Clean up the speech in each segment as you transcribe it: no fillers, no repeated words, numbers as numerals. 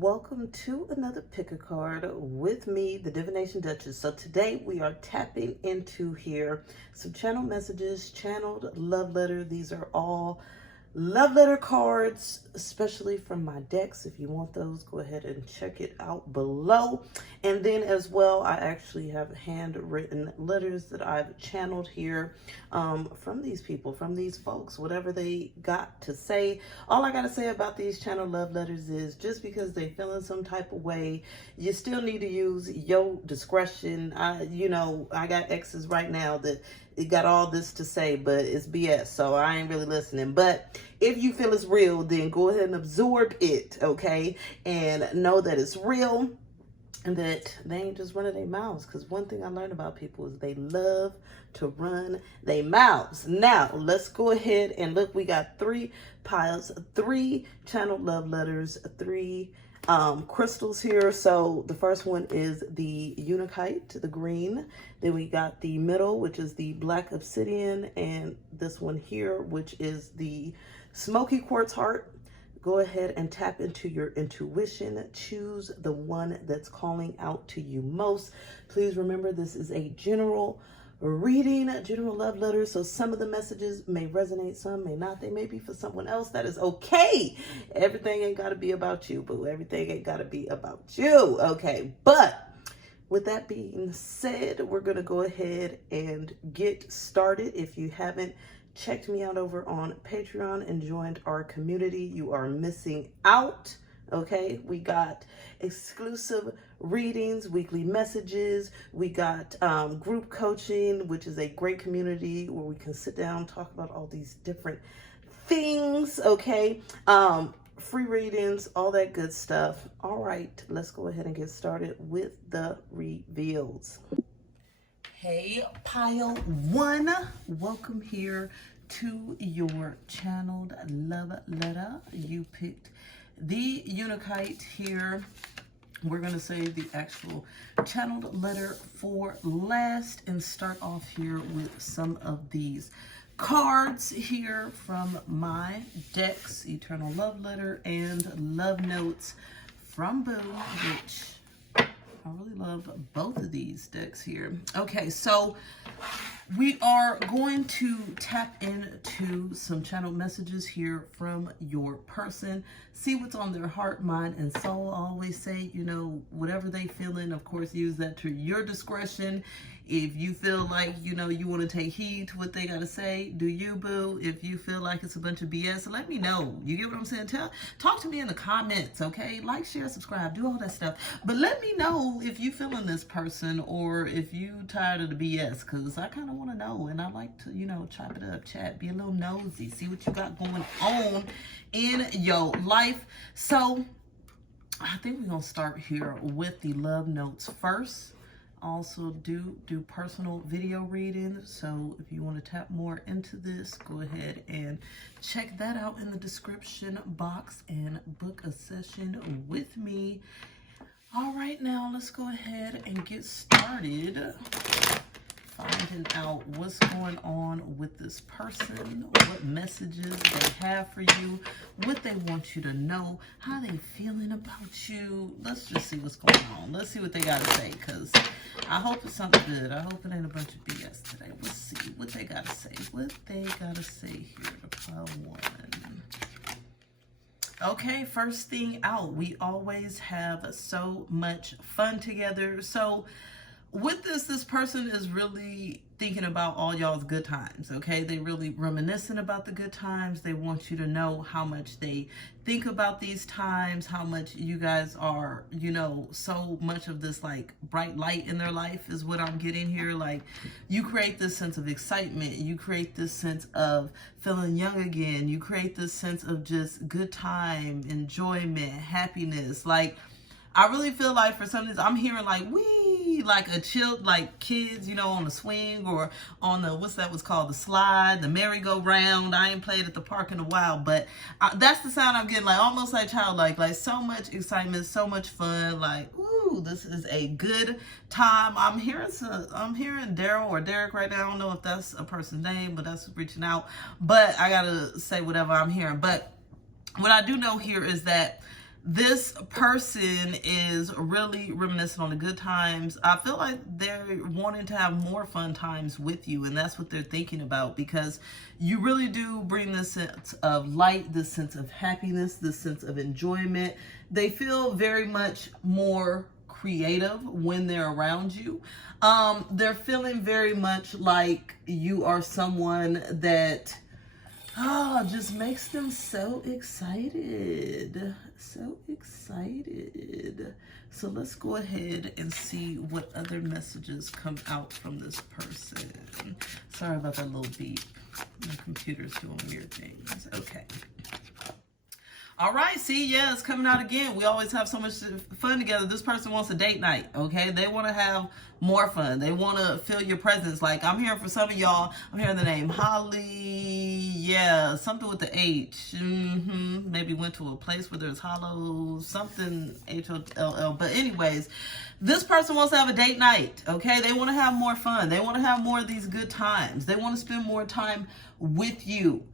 welcome to another pick a card with me, the Divination Duchess. So today we are tapping into here some channel messages, channeled love letter. These are all love letter cards, especially from my decks. If you want those, go ahead and check it out below. And then as well, I actually have handwritten letters that I've channeled here from these people, from these folks, whatever they got to say. All I got to say about these channeled love letters is just because they feel in some type of way, you still need to use your discretion. I got exes right now that it got all this to say, but it's BS, so I ain't really listening. But if you feel it's real, then go ahead and absorb it, okay? And know that it's real and that they ain't just running their mouths. Because one thing I learned about people is they love to run their mouths. Now, let's go ahead and look. We got 3 piles, 3 channeled love letters, 3 crystals here. So the first one is the Unakite, the green. Then we got the middle, which is the black obsidian, and this one here, which is the Smoky Quartz heart. Go ahead and tap into your intuition. Choose the one that's calling out to you most. Please remember, this is a general reading, general love letter, so some of the messages may resonate, some may not. They may be for someone else. That is okay. Everything ain't got to be about you, but everything ain't got to be about you. Okay, but with that being said, we're going to go ahead and get started. If you haven't checked me out over on Patreon and joined our community, you are missing out. Okay, we got exclusive readings, weekly messages. We got group coaching, which is a great community where we can sit down, talk about all these different things. Okay, free readings, all that good stuff. All right, let's go ahead and get started with the reveals. Hey, pile 1, welcome here to your channeled love letter. You picked the Unakite here. We're going to say the actual channeled letter for last and start off here with some of these cards here from my decks, Eternal Love Letter and Love Notes from Boo, which I really love both of these decks here. Okay, so we are going to tap into some channel messages here from your person. See what's on their heart, mind, and soul. I always say, whatever they feeling, of course, use that to your discretion. If you feel like, you want to take heed to what they got to say, do you, boo? If you feel like it's a bunch of BS, let me know. You get what I'm saying? Talk to me in the comments, okay? Like, share, subscribe, do all that stuff. But let me know if you feeling this person or if you tired of the BS, because I kind of want to know. And I like to, chop it up, chat, be a little nosy, see what you got going on in your life. So I think we're going to start here with the love notes first. Also do personal video readings, so if you want to tap more into this, go ahead and check that out in the description box and book a session with me. All right, now let's go ahead and get started finding out what's going on with this person, what messages they have for you, what they want you to know, how they feeling about you. Let's just see what's going on. Let's see what they got to say, because I hope it's something good. I hope it ain't a bunch of BS today. Let's see what they got to say. What they got to say here to pile 1. Okay, first thing out, we always have so much fun together. So with this person is really thinking about all y'all's good times, okay? They really reminiscing about the good times. They want you to know how much they think about these times, how much you guys are, so much of this like bright light in their life is what I'm getting here. Like, you create this sense of excitement. You create this sense of feeling young again. You create this sense of just good time, enjoyment, happiness. Like, I really feel like for some of this, I'm hearing like, wee, like a chill, like kids, on the swing or on the, what's called, the slide, the merry-go-round. I ain't played at the park in a while, but that's the sound I'm getting, like almost like childlike, like so much excitement, so much fun, like, ooh, this is a good time. I'm hearing Daryl or Derek right now. I don't know if that's a person's name, but that's reaching out. But I gotta say whatever I'm hearing. But what I do know here is that This person is really reminiscent on the good times. I feel like they're wanting to have more fun times with you, and that's what they're thinking about, because you really do bring this sense of light, this sense of happiness, this sense of enjoyment. They feel very much more creative when they're around you. They're feeling very much like you are someone that just makes them so excited. So excited. So let's go ahead and see what other messages come out from this person. Sorry about that little beep. My computer's doing weird things. Okay. All right, see, yeah, it's coming out again. We always have so much fun together. This person wants a date night, okay? They want to have more fun. They want to feel your presence. Like, I'm hearing for some of y'all, I'm hearing the name Holly, yeah, something with the H. Maybe went to a place where there's hollow, something, H-O-L-L. But anyways, this person wants to have a date night, okay? They want to have more fun. They want to have more of these good times. They want to spend more time with you.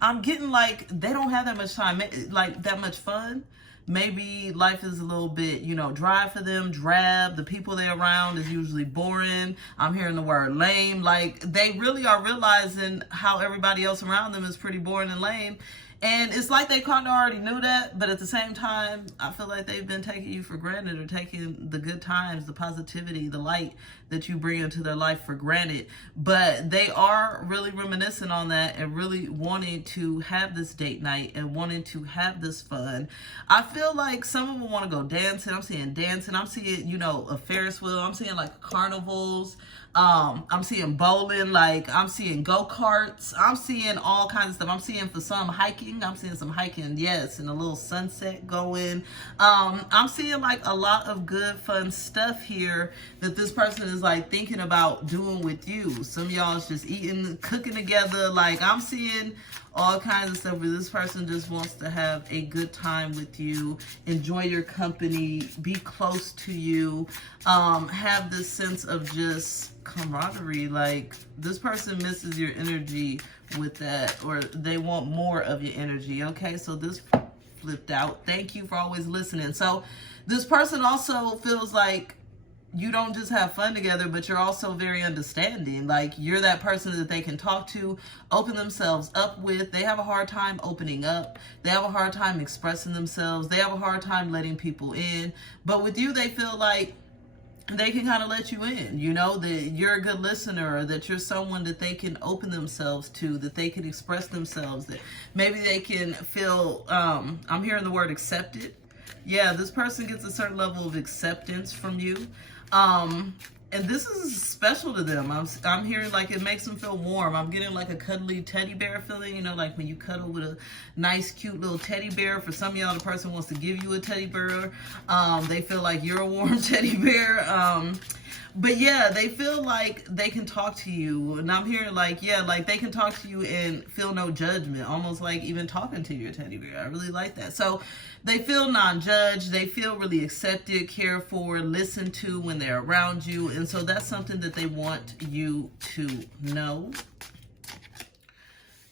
I'm getting like they don't have that much time, like that much fun. Maybe life is a little bit, dry for them, drab. The people they're around is usually boring. I'm hearing the word lame. Like, they really are realizing how everybody else around them is pretty boring and lame. And it's like they kind of already knew that, but at the same time, I feel like they've been taking you for granted, or taking the good times, the positivity, the light that you bring into their life for granted. But they are really reminiscing on that and really wanting to have this date night and wanting to have this fun. I feel like some of them want to go dancing. I'm seeing dancing. I'm seeing, a Ferris wheel. I'm seeing like carnivals. I'm seeing bowling, like I'm seeing go-karts, I'm seeing all kinds of stuff. I'm seeing for some hiking, I'm seeing some hiking, yes, and a little sunset going. I'm seeing like a lot of good fun stuff here that this person is like thinking about doing with you. Some of y'all is just eating, cooking together. Like, I'm seeing all kinds of stuff where this person just wants to have a good time with you, enjoy your company, be close to you, have this sense of just camaraderie. Like, this person misses your energy with that, or they want more of your energy. Okay, so this flipped out. Thank you for always listening. So this person also feels like you don't just have fun together, but you're also very understanding. Like, you're that person that they can talk to, open themselves up with. They have a hard time opening up. They have a hard time expressing themselves. They have a hard time letting people in. But with you, they feel like they can kind of let you in, that you're a good listener, that you're someone that they can open themselves to, that they can express themselves, that maybe they can feel, I'm hearing the word accepted. Yeah, this person gets a certain level of acceptance from you. And this is special to them. I'm hearing like it makes them feel warm. I'm getting like a cuddly teddy bear feeling, like when you cuddle with a nice, cute little teddy bear. For some of y'all, the person wants to give you a teddy bear. They feel like you're a warm teddy bear. But yeah, they feel like they can talk to you. And I'm hearing like, yeah, like they can talk to you and feel no judgment, almost like even talking to your teddy bear. I really like that. So they feel non-judged. They feel really accepted, cared for, listened to when they're around you. And so that's something that they want you to know.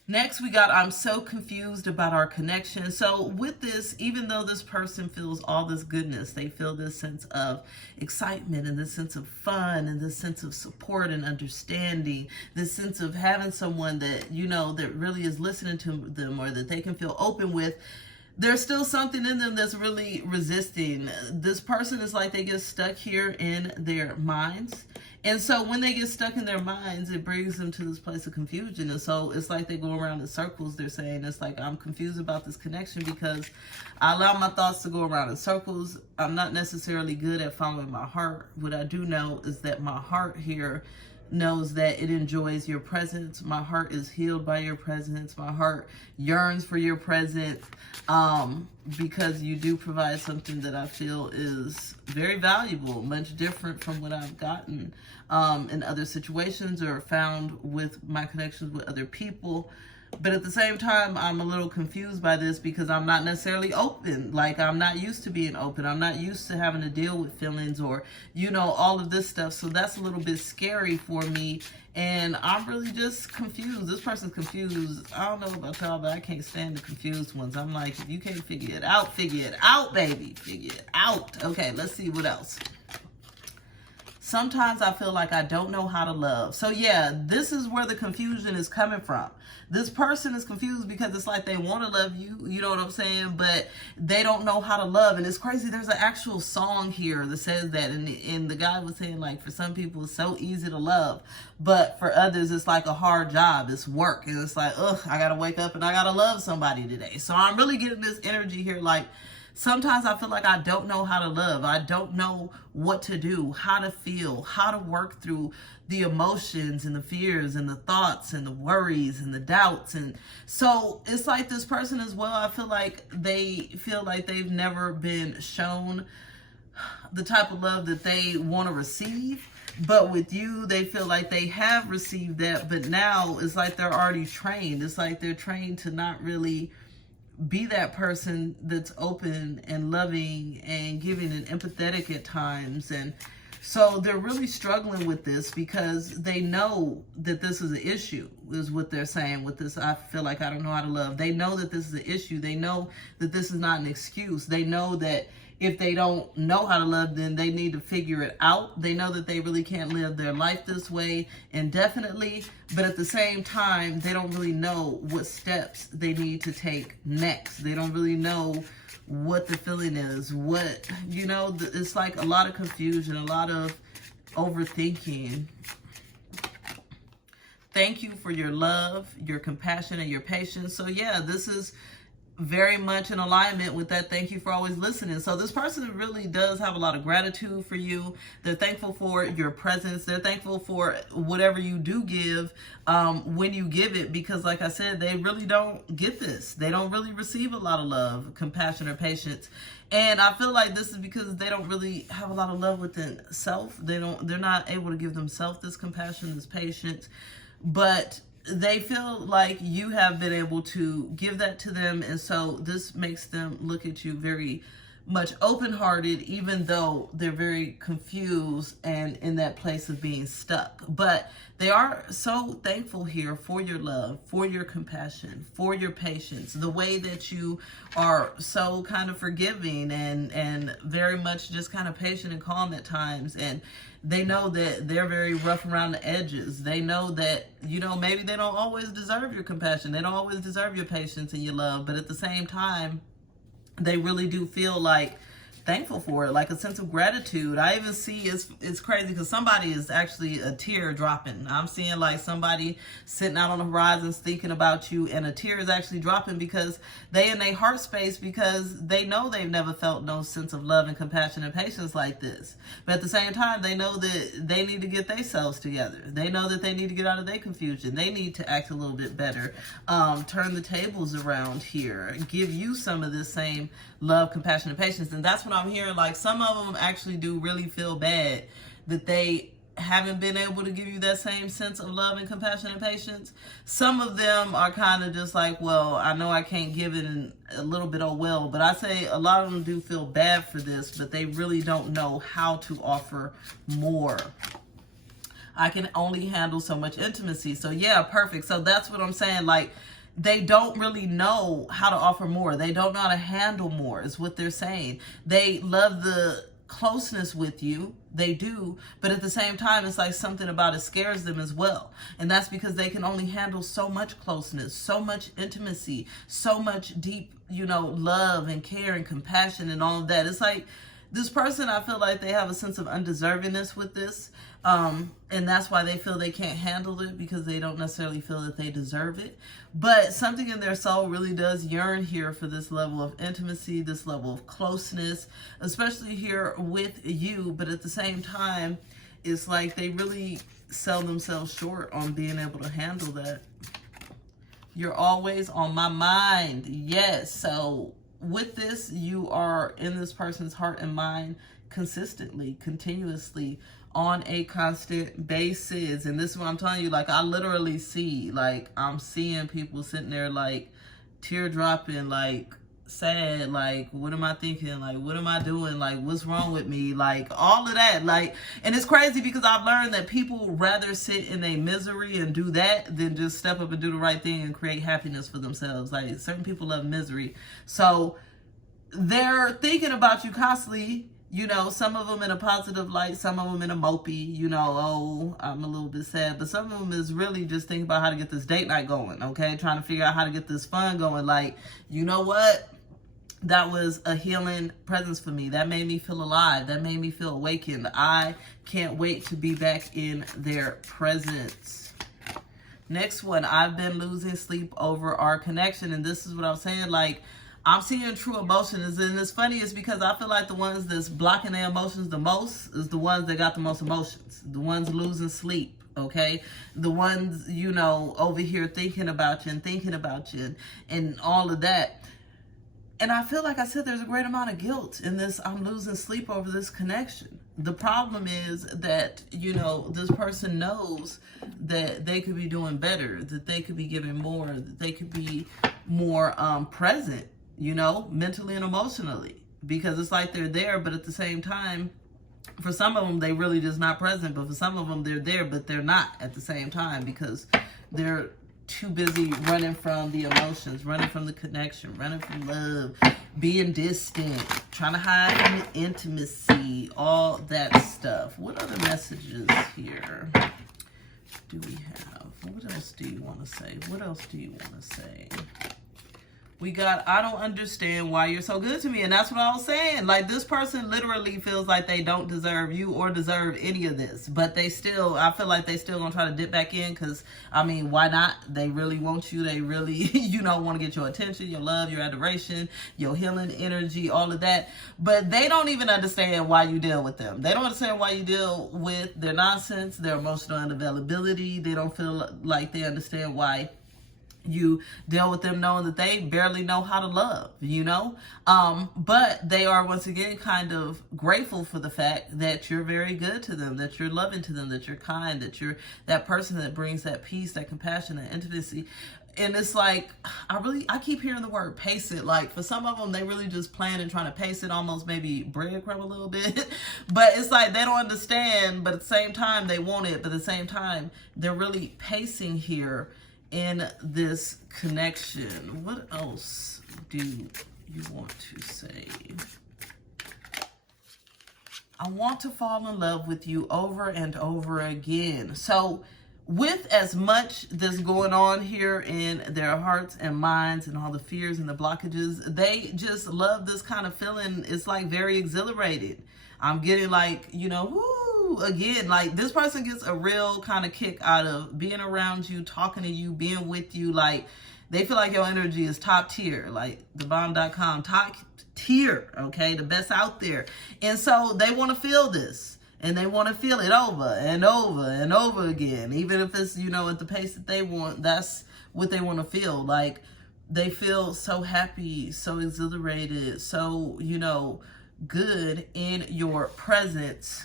Next, we got, I'm so confused about our connection. So with this, even though this person feels all this goodness, they feel this sense of excitement and this sense of fun and this sense of support and understanding, this sense of having someone that, that really is listening to them, or that they can feel open with. There's still something in them that's really resisting. This person is like they get stuck here in their minds. And so when they get stuck in their minds, it brings them to this place of confusion. And so it's like they go around in circles. They're saying, it's like, I'm confused about this connection because I allow my thoughts to go around in circles. I'm not necessarily good at following my heart. What I do know is that my heart here knows that it enjoys your presence. My heart is healed by your presence. My heart yearns for your presence, because you do provide something that I feel is very valuable, much different from what I've gotten in other situations or found with my connections with other people. But at the same time, I'm a little confused by this because I'm not necessarily open. Like, I'm not used to being open. I'm not used to having to deal with feelings or, you know, all of this stuff. So that's a little bit scary for me. And I'm really just confused. This person's confused. I don't know about y'all, but I can't stand the confused ones. I'm like, if you can't figure it out, baby. Figure it out. Okay, let's see what else. Sometimes I feel like I don't know how to love. So yeah, this is where the confusion is coming from. This person is confused because it's like they want to love you, you know what I'm saying? But they don't know how to love. And it's crazy. There's an actual song here that says that. And the guy was saying, like, for some people, it's so easy to love. But for others, it's like a hard job. It's work. And it's like, ugh, I got to wake up and I got to love somebody today. So I'm really getting this energy here, like, sometimes I feel like I don't know how to love. I don't know what to do, how to feel, how to work through the emotions and the fears and the thoughts and the worries and the doubts. And so it's like this person as well, I feel like they feel like they've never been shown the type of love that they want to receive. But with you, they feel like they have received that, but now it's like they're already trained. It's like they're trained to not really be that person that's open and loving and giving and empathetic at times. And so they're really struggling with this because they know that this is an issue, is what they're saying with this. I feel like I don't know how to love. They know that this is an issue. They know that this is not an excuse. They know that if they don't know how to love, then they need to figure it out. They know that they really can't live their life this way indefinitely, but at the same time, they don't really know what steps they need to take next. They don't really know what the feeling is, what, you know, it's like a lot of confusion, a lot of overthinking. Thank you for your love, your compassion, and your patience. So yeah, this is very much in alignment with that. Thank you for always listening. So this person really does have a lot of gratitude for you. They're thankful for your presence. They're thankful for whatever you do give when you give it, because like I said, they really don't get this. They don't really receive a lot of love, compassion, or patience. And I feel like this is because they don't really have a lot of love within self. They're not able to give themselves this compassion, this patience, but they feel like you have been able to give that to them. And so this makes them look at you very much open-hearted, even though they're very confused and in that place of being stuck. But they are so thankful here for your love, for your compassion, for your patience, the way that you are so kind of forgiving and very much just kind of patient and calm at times. And they know that they're very rough around the edges. They know that, you know, maybe they don't always deserve your compassion. They don't always deserve your patience and your love. But at the same time, they really do feel like thankful for it, like a sense of gratitude. I even see it's crazy because somebody is actually a tear dropping. I'm seeing like somebody sitting out on the horizons thinking about you, and a tear is actually dropping because they in their heart space, because they know they've never felt no sense of love and compassion and patience like this. But at the same time, they know that they need to get themselves together. They know that they need to get out of their confusion. They need to act a little bit better, turn the tables around here, give you some of this same love, compassion, and patience. And that's what I'm hearing. Like, some of them actually do really feel bad that they haven't been able to give you that same sense of love and compassion and patience. Some of them are kind of just like, well, I know I can't give it in a little bit, oh well. But I say a lot of them do feel bad for this, but they really don't know how to offer more. I can only handle so much intimacy. So yeah, perfect. So that's what I'm saying. Like, they don't really know how to offer more. They don't know how to handle more, is what they're saying. They love the closeness with you. They do. But at the same time, it's like something about it scares them as well. And that's because they can only handle so much closeness, so much intimacy, so much deep, you know, love and care and compassion and all of that. It's like this person, I feel like they have a sense of undeservingness with this. And that's why they feel they can't handle it, because they don't necessarily feel that they deserve it. But something in their soul really does yearn here for this level of intimacy, this level of closeness, especially here with you. But at the same time, it's like they really sell themselves short on being able to handle that. You're always on my mind. Yes. So with this, you are in this person's heart and mind consistently, continuously, on a constant basis. And this is what I'm telling you, like, I literally see, like, I'm seeing people sitting there, like, teardropping, like, sad, like, what am I thinking, like, what am I doing, like, what's wrong with me, like, all of that, like. And it's crazy because I've learned that people rather sit in a misery and do that than just step up and do the right thing and create happiness for themselves. Like, certain people love misery, so they're thinking about you constantly, you know, some of them in a positive light, some of them in a mopey, you know, oh, I'm a little bit sad. But some of them is really just thinking about how to get this date night going, okay? Trying to figure out how to get this fun going. Like, you know what? That was a healing presence for me. That made me feel alive. That made me feel awakened. I can't wait to be back in their presence. Next one, I've been losing sleep over our connection. And this is what I'm saying, like, I'm seeing true emotions, and it's funny, it's because I feel like the ones that's blocking their emotions the most is the ones that got the most emotions. The ones losing sleep, okay? The ones, you know, over here thinking about you and all of that. And I feel like I said there's a great amount of guilt in this. I'm losing sleep over this connection. The problem is that, you know, this person knows that they could be doing better, that they could be giving more, that they could be more present, you know, mentally and emotionally, because it's like they're there, but at the same time, for some of them, they really just not present, but for some of them, they're there, but they're not at the same time, because they're too busy running from the emotions, running from the connection, running from love, being distant, trying to hide from the intimacy, all that stuff. What other messages here do we have? What else do you want to say? What else do you want to say? We got, I don't understand why you're so good to me. And that's what I was saying. Like, this person literally feels like they don't deserve you or deserve any of this. But they still, I feel like they still gonna try to dip back in because, I mean, why not? They really want you. They really, you know, want to get your attention, your love, your adoration, your healing energy, all of that. But they don't even understand why you deal with them. They don't understand why you deal with their nonsense, their emotional unavailability. They don't feel like they understand why you deal with them, knowing that they barely know how to love, you know? But they are, once again, kind of grateful for the fact that you're very good to them, that you're loving to them, that you're kind, that you're that person that brings that peace, that compassion, that intimacy. And it's like, I keep hearing the word pace it. Like, for some of them, they really just plan and trying to pace it, almost maybe breadcrumb a little bit. But it's like, they don't understand, but at the same time, they want it. But at the same time, they're really pacing here in this connection. What else do you want to say? I want to fall in love with you over and over again. So with as much that's going on here in their hearts and minds and all the fears and the blockages, they just love this kind of feeling. It's like very exhilarated. I'm getting like, you know, whoo, again, like this person gets a real kind of kick out of being around you, talking to you, being with you. Like, they feel like your energy is top tier, like thebomb.com, top tier, okay, the best out there. And so they want to feel this, and they want to feel it over and over and over again. Even if it's, you know, at the pace that they want, that's what they want to feel. Like, they feel so happy, so exhilarated, so, you know, good in your presence.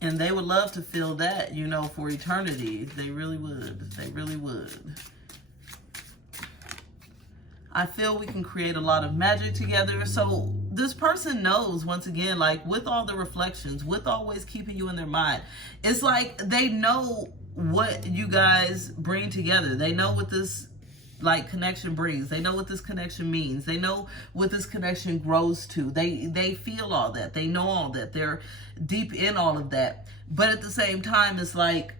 And they would love to feel that, you know, for eternity. They really would. They really would. I feel we can create a lot of magic together. So this person knows, once again, like with all the reflections, with always keeping you in their mind, it's like they know what you guys bring together. They know what this like connection brings. They know what this connection means. They know what this connection grows to. They feel all that. They know all that. They're deep in all of that. But at the same time, it's like,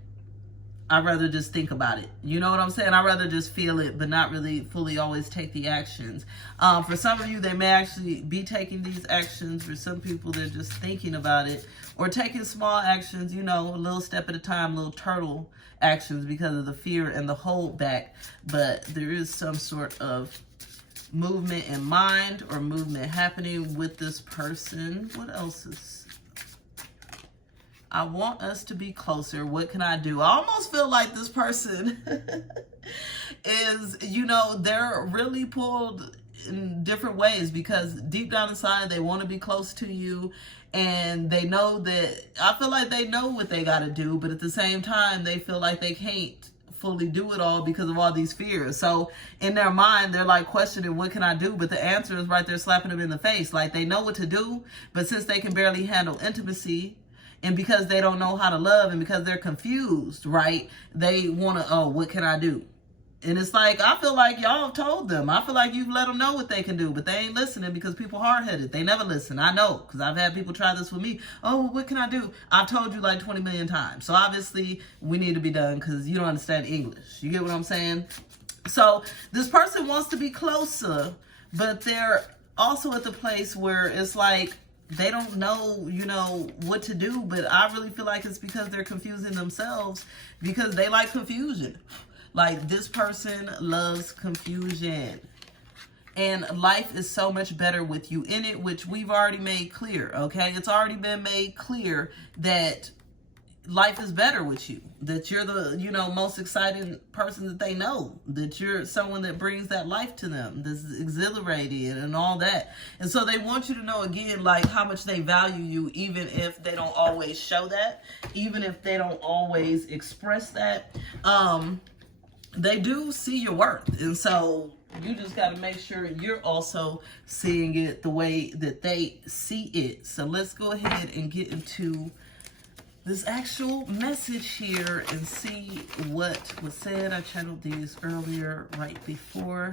I'd rather just think about it. You know what I'm saying? I'd rather just feel it, but not really fully always take the actions. For some of you, they may actually be taking these actions. For some people, they're just thinking about it or taking small actions, you know, a little step at a time, little turtle actions because of the fear and the hold back. But there is some sort of movement in mind or movement happening with this person. What else is... I want us to be closer. What can I do? I almost feel like this person is, you know, they're really pulled in different ways, because deep down inside they want to be close to you, and they know that, I feel like they know what they got to do, but at the same time they feel like they can't fully do it all because of all these fears. So in their mind they're like questioning, what can I do? But the answer is right there slapping them in the face. Like, they know what to do, but since they can barely handle intimacy, and because they don't know how to love, and because they're confused, right, they want to, oh, what can I do? And it's like, I feel like y'all have told them. I feel like you've let them know what they can do, but they ain't listening, because people hard-headed. They never listen. I know, because I've had people try this with me. Oh, what can I do? I've told you like 20 million times. So obviously we need to be done, because you don't understand English. You get what I'm saying? So this person wants to be closer, but they're also at the place where it's like, they don't know, you know, what to do. But I really feel like it's because they're confusing themselves, because they like confusion. Like, this person loves confusion. And life is so much better with you in it, which we've already made clear, okay? It's already been made clear that life is better with you. That you're the, you know, most exciting person that they know. That you're someone that brings that life to them. That's exhilarating and all that. And so they want you to know, again, like, how much they value you, even if they don't always show that. Even if they don't always express that. They do see your worth, and so you just got to make sure you're also seeing it the way that they see it. So let's go ahead and get into this actual message here and see what was said. I channeled these earlier right before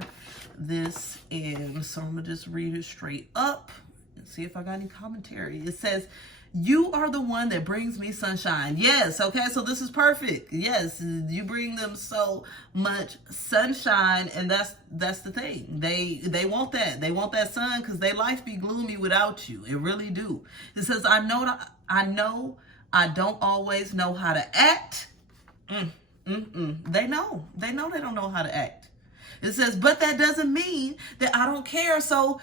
this, and so I'm gonna just read it straight up and see if I got any commentary. It says, you are the one that brings me sunshine. Yes, okay, so this is perfect. Yes, you bring them so much sunshine, and that's the thing. They want that. They want that sun, because their life be gloomy without you. It really do. It says, I know I don't always know how to act. They know they don't know how to act. It says, but that doesn't mean that I don't care. So,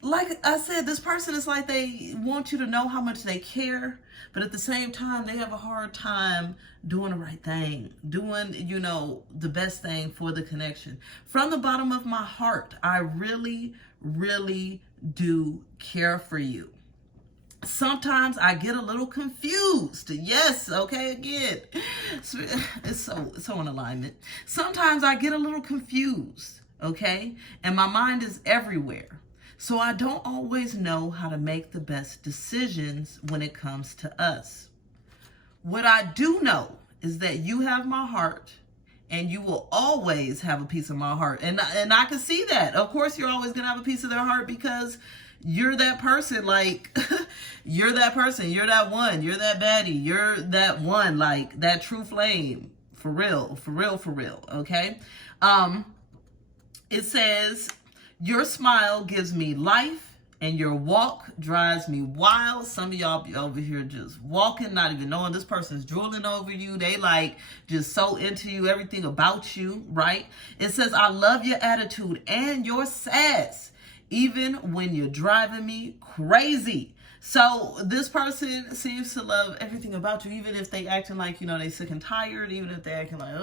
like I said, this person is like, they want you to know how much they care, but at the same time, they have a hard time doing the right thing, doing, you know, the best thing for the connection. From the bottom of my heart, I really, really do care for you. Sometimes I get a little confused. Yes, okay, again, it's so in alignment. Sometimes I get a little confused, okay, and my mind is everywhere. So I don't always know how to make the best decisions when it comes to us. What I do know is that you have my heart, and you will always have a piece of my heart. And I can see that. Of course, you're always going to have a piece of their heart, because you're that person. Like, you're that person. You're that one. You're that baddie. You're that one, like that true flame. For real, for real, for real. Okay. It says, your smile gives me life, and your walk drives me wild. Some of y'all be over here just walking, not even knowing this person's drooling over you. They like just so into you, everything about you, right? It says, I love your attitude and your sass, even when you're driving me crazy. So this person seems to love everything about you, even if they acting like, you know, they sick and tired, even if they acting like,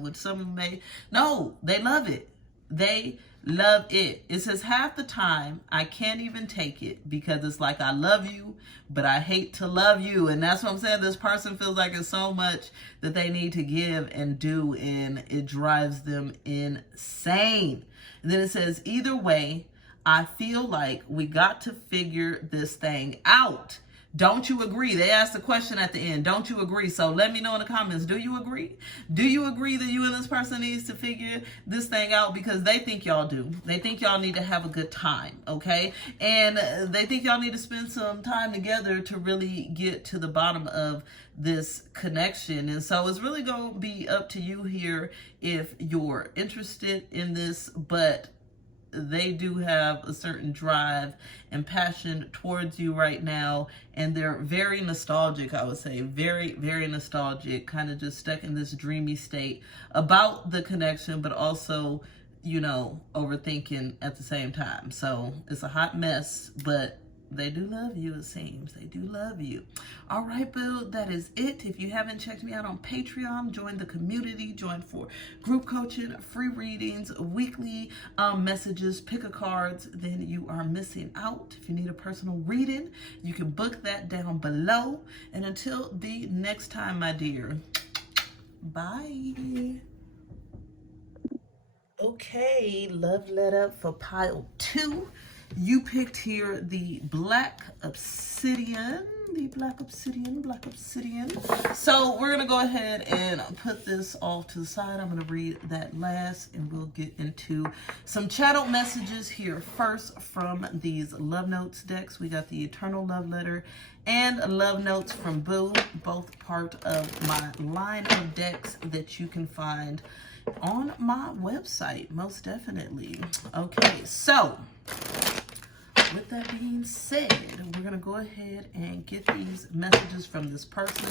which some of them may. No, they love it. They love it. It says, half the time I can't even take it, because it's like, I love you, but I hate to love you. And that's what I'm saying. This person feels like it's so much that they need to give and do, and it drives them insane. And then it says, either way, I feel like we got to figure this thing out. Don't you agree? They asked the question at the end. Don't you agree? So let me know in the comments. Do you agree? Do you agree that you and this person needs to figure this thing out? Because they think y'all do. They think y'all need to have a good time, okay? And they think y'all need to spend some time together to really get to the bottom of this connection. And so it's really going to be up to you here if you're interested in this, but they do have a certain drive and passion towards you right now, and they're very nostalgic. I would say very, very nostalgic, kind of just stuck in this dreamy state about the connection, but also, you know, overthinking at the same time. So it's a hot mess, but They do love you, it seems. They do love you. All right, boo, that is it. If you haven't checked me out on Patreon, join the community, join for group coaching, free readings, weekly messages, pick a cards, then you are missing out. If you need a personal reading, you can book that down below. And until the next time, my dear, bye. Okay, love letter for pile 2. You picked here the Black Obsidian, Black Obsidian. So we're gonna go ahead and put this off to the side. I'm gonna read that last and we'll get into some channel messages here first from these love notes decks. We got the Eternal Love Letter and love notes from Boo, both part of my line of decks that you can find on my website, most definitely. Okay, so with that being said, we're going to go ahead and get these messages from this person.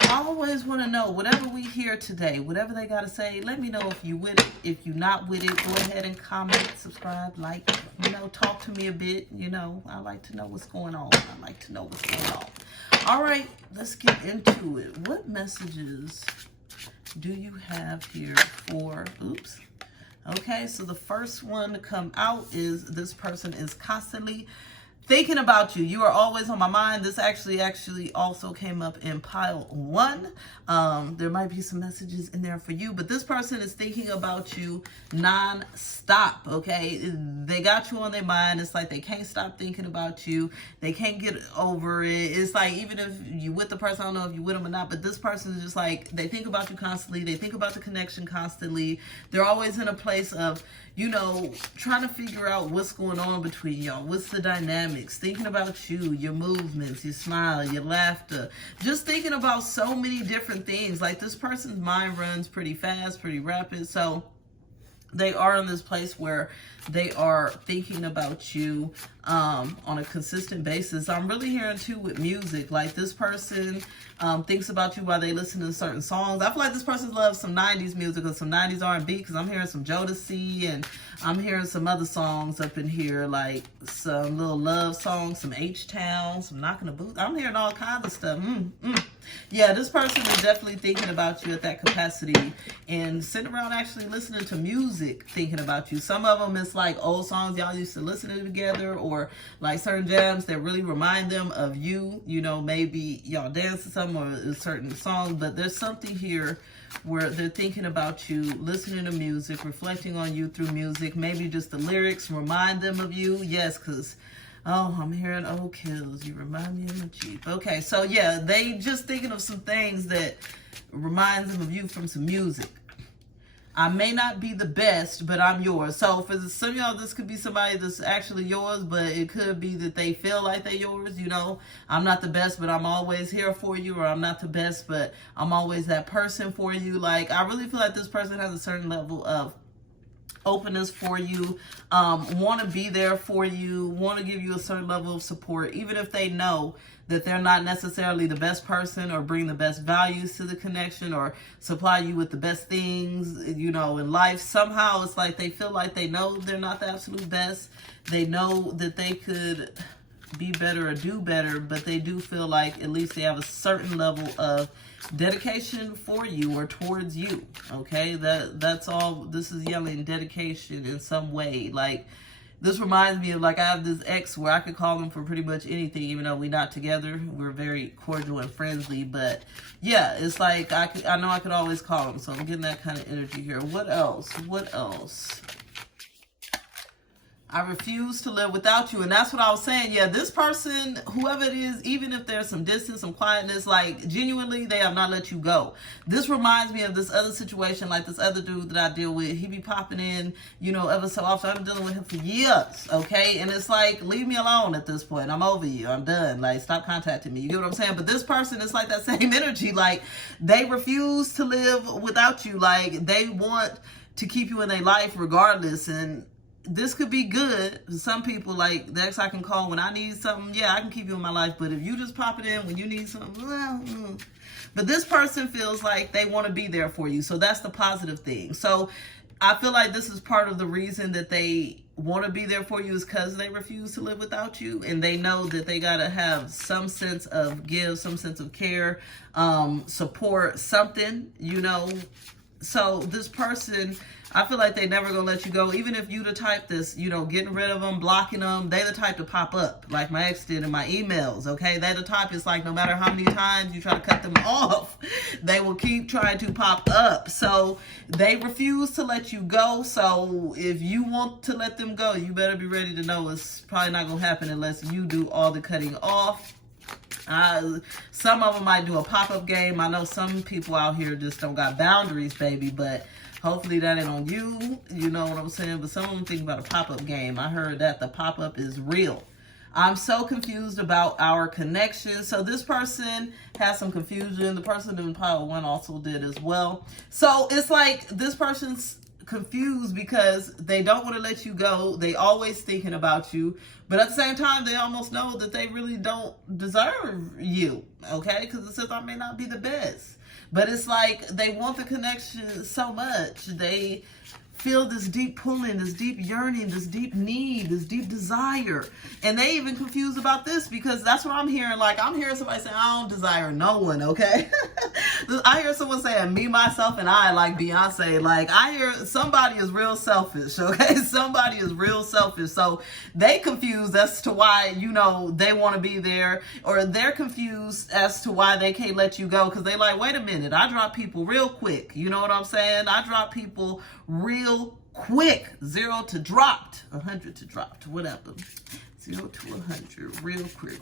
I always want to know, whatever we hear today, whatever they got to say, let me know if you with it. If you're not with it, go ahead and comment, subscribe, like, talk to me a bit. I like to know what's going on. All right, let's get into it. What messages do you have here for, okay, so the first one to come out is this person is constantly thinking about you. You are always on my mind. This actually also came up in pile 1. There might be some messages in there for you, but this person is thinking about you non-stop, okay? They got you on their mind. It's like they can't stop thinking about you. They can't get over it. It's like, even if you with the person, I don't know if you with them or not, but this person is just like, they think about you constantly. They think about the connection constantly. They're always in a place of, trying to figure out what's going on between y'all. What's the dynamics? Thinking about you, your movements, your smile, your laughter. Just thinking about so many different things. Like, this person's mind runs pretty fast, pretty rapid. So they are in this place where they are thinking about you on a consistent basis. I'm really hearing too with music, like this person thinks about you while they listen to certain songs. I feel like this person loves some 90s music or some 90s R&B, because I'm hearing some Jodeci and I'm hearing some other songs up in here, like some little love songs, some H-Town, some Knocking the Boots. I'm hearing all kinds of stuff. Yeah, this person is definitely thinking about you at that capacity and sitting around actually listening to music, thinking about you. Some of them is like old songs y'all used to listen to together, or like certain jams that really remind them of you. Maybe y'all dance to something or a certain song, but there's something here where they're thinking about you, listening to music, reflecting on you through music. Maybe just the lyrics remind them of you. Yes, because I'm hearing old kills. You remind me of my Jeep. Okay, so yeah, they just thinking of some things that reminds them of you from some music. I may not be the best, but I'm yours. So for some of y'all, this could be somebody that's actually yours, but it could be that they feel like they're yours. I'm not the best, but I'm always here for you, or I'm not the best, but I'm always that person for you. Like, I really feel like this person has a certain level of openness for you, want to be there for you, want to give you a certain level of support, even if they know that they're not necessarily the best person or bring the best values to the connection or supply you with the best things, in life. Somehow it's like they feel like they know they're not the absolute best. They know that they could be better or do better, but they do feel like at least they have a certain level of dedication for you or towards you. Okay, that's all this is yelling, dedication in some way. Like, this reminds me of, like, I have this ex where I could call him for pretty much anything, even though we're not together. We're very cordial and friendly, but yeah, it's like I know I could always call him. So I'm getting that kind of energy here. What else? I refuse to live without you. And that's what I was saying. Yeah, this person, whoever it is, even if there's some distance, some quietness, like, genuinely, they have not let you go. This reminds me of this other situation, like this other dude that I deal with. He be popping in, ever so often. I've been dealing with him for years, okay? And it's like, leave me alone at this point. I'm over you. I'm done. Like, stop contacting me. You get what I'm saying? But this person, it's like that same energy. Like, they refuse to live without you. Like, they want to keep you in their life regardless. And this could be good. Some people, like, the ex I can call when I need something. Yeah, I can keep you in my life. But if you just pop it in when you need something, well, But this person feels like they want to be there for you. So that's the positive thing. So I feel like this is part of the reason that they want to be there for you is because they refuse to live without you, and they know that they got to have some sense of give, some sense of care, support, something, you know. So this person, I feel like they never gonna let you go. Even if you the type this, you know, getting rid of them, blocking them, they the type to pop up like my ex did in my emails, okay? They the type, it's like no matter how many times you try to cut them off, they will keep trying to pop up. So they refuse to let you go. So if you want to let them go, you better be ready to know it's probably not gonna happen unless you do all the cutting off. Some of them might do a pop-up game. I know some people out here just don't got boundaries, baby, but hopefully that ain't on you. You know what I'm saying? But some of them think about a pop-up game. I heard that the pop-up is real. I'm so confused about our connection. So this person has some confusion. The person in pile one also did as well. So it's like this person's confused because they don't want to let you go. They always thinking about you, but at the same time they almost know that they really don't deserve you, okay? Because it says I may not be the best, but it's like they want the connection so much. They feel this deep pulling, this deep yearning, this deep need, this deep desire. And they even confused about this because that's what I'm hearing. Like, I'm hearing somebody say, I don't desire no one, okay? I hear someone saying, me, myself, and I, like Beyonce. Like, I hear somebody is real selfish, okay? Somebody is real selfish. So they confused as to why, you know, they want to be there, or they're confused as to why they can't let you go because they like, wait a minute, I drop people real quick. You know what I'm saying? I drop people real quick. 0 to dropped, 100 to dropped, whatever. 0 to 100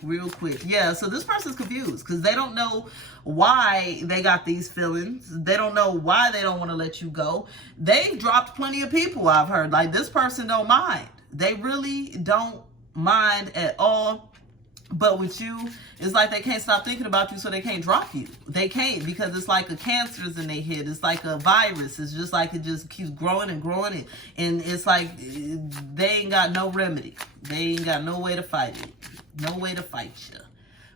real quick. Yeah, so this person's confused because they don't know why they got these feelings. They don't know why they don't want to let you go. They've dropped plenty of people, I've heard. Like, this person don't mind. They really don't mind at all. But with you, it's like they can't stop thinking about you, so they can't drop you. They can't, because it's like a cancer's in their head. It's like a virus. It's just like it just keeps growing and growing. And it's like they ain't got no remedy. They ain't got no way to fight it. No way to fight you.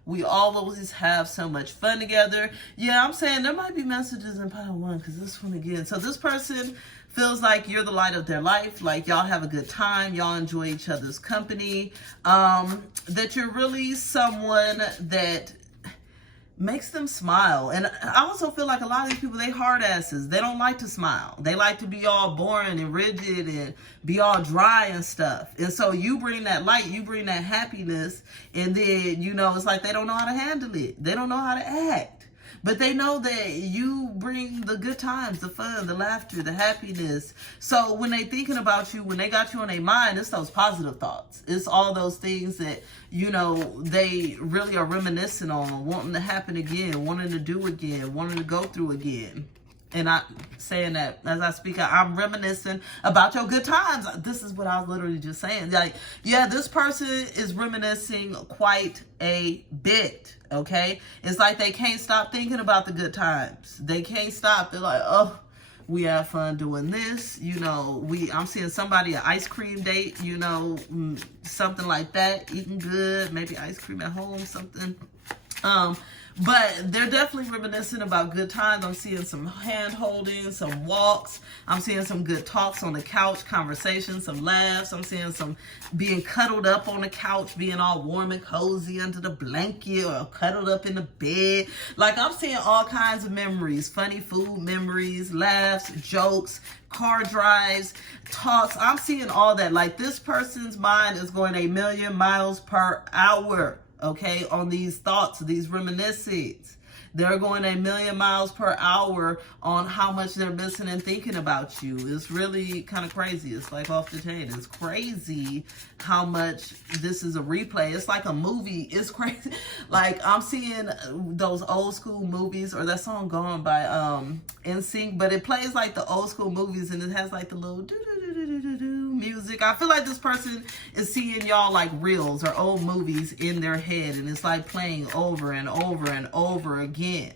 We always have so much fun together. Yeah, I'm saying there might be messages in pile one, because this one again. So this person feels like you're the light of their life, like y'all have a good time, y'all enjoy each other's company, that you're really someone that makes them smile. And I also feel like a lot of these people, they hard asses. They don't like to smile. They like to be all boring and rigid and be all dry and stuff. And so you bring that light, you bring that happiness, and then, you know, it's like they don't know how to handle it. They don't know how to act. But they know that you bring the good times, the fun, the laughter, the happiness. So when they thinking about you, when they got you on their mind, it's those positive thoughts. It's all those things that, you know, they really are reminiscing on, wanting to happen again, wanting to do again, wanting to go through again. And I'm saying that as I speak, I'm reminiscing about your good times. This is what I was literally just saying. Like, yeah, this person is reminiscing quite a bit, okay? It's like they can't stop thinking about the good times. They can't stop. They're like, oh, we have fun doing this. You know, I'm seeing somebody an ice cream date, you know, something like that, eating good, maybe ice cream at home, something. But they're definitely reminiscing about good times. I'm seeing some hand holding, some walks. I'm seeing some good talks on the couch, conversations, some laughs. I'm seeing some being cuddled up on the couch, being all warm and cozy under the blanket, or cuddled up in the bed. Like, I'm seeing all kinds of memories, funny food memories, laughs, jokes, car drives, talks. I'm seeing all that. Like, this person's mind is going 1,000,000 miles per hour. Okay, on these thoughts, these reminiscences. They're going 1,000,000 miles per hour on how much they're missing and thinking about you. It's really kind of crazy. It's like off the chain. It's crazy how much this is a replay. It's like a movie. It's crazy. Like, I'm seeing those old school movies, or that song Gone by NSYNC, but it plays like the old school movies, and it has like the little music. I feel like this person is seeing y'all like reels or old movies in their head, and it's like playing over and over and over again.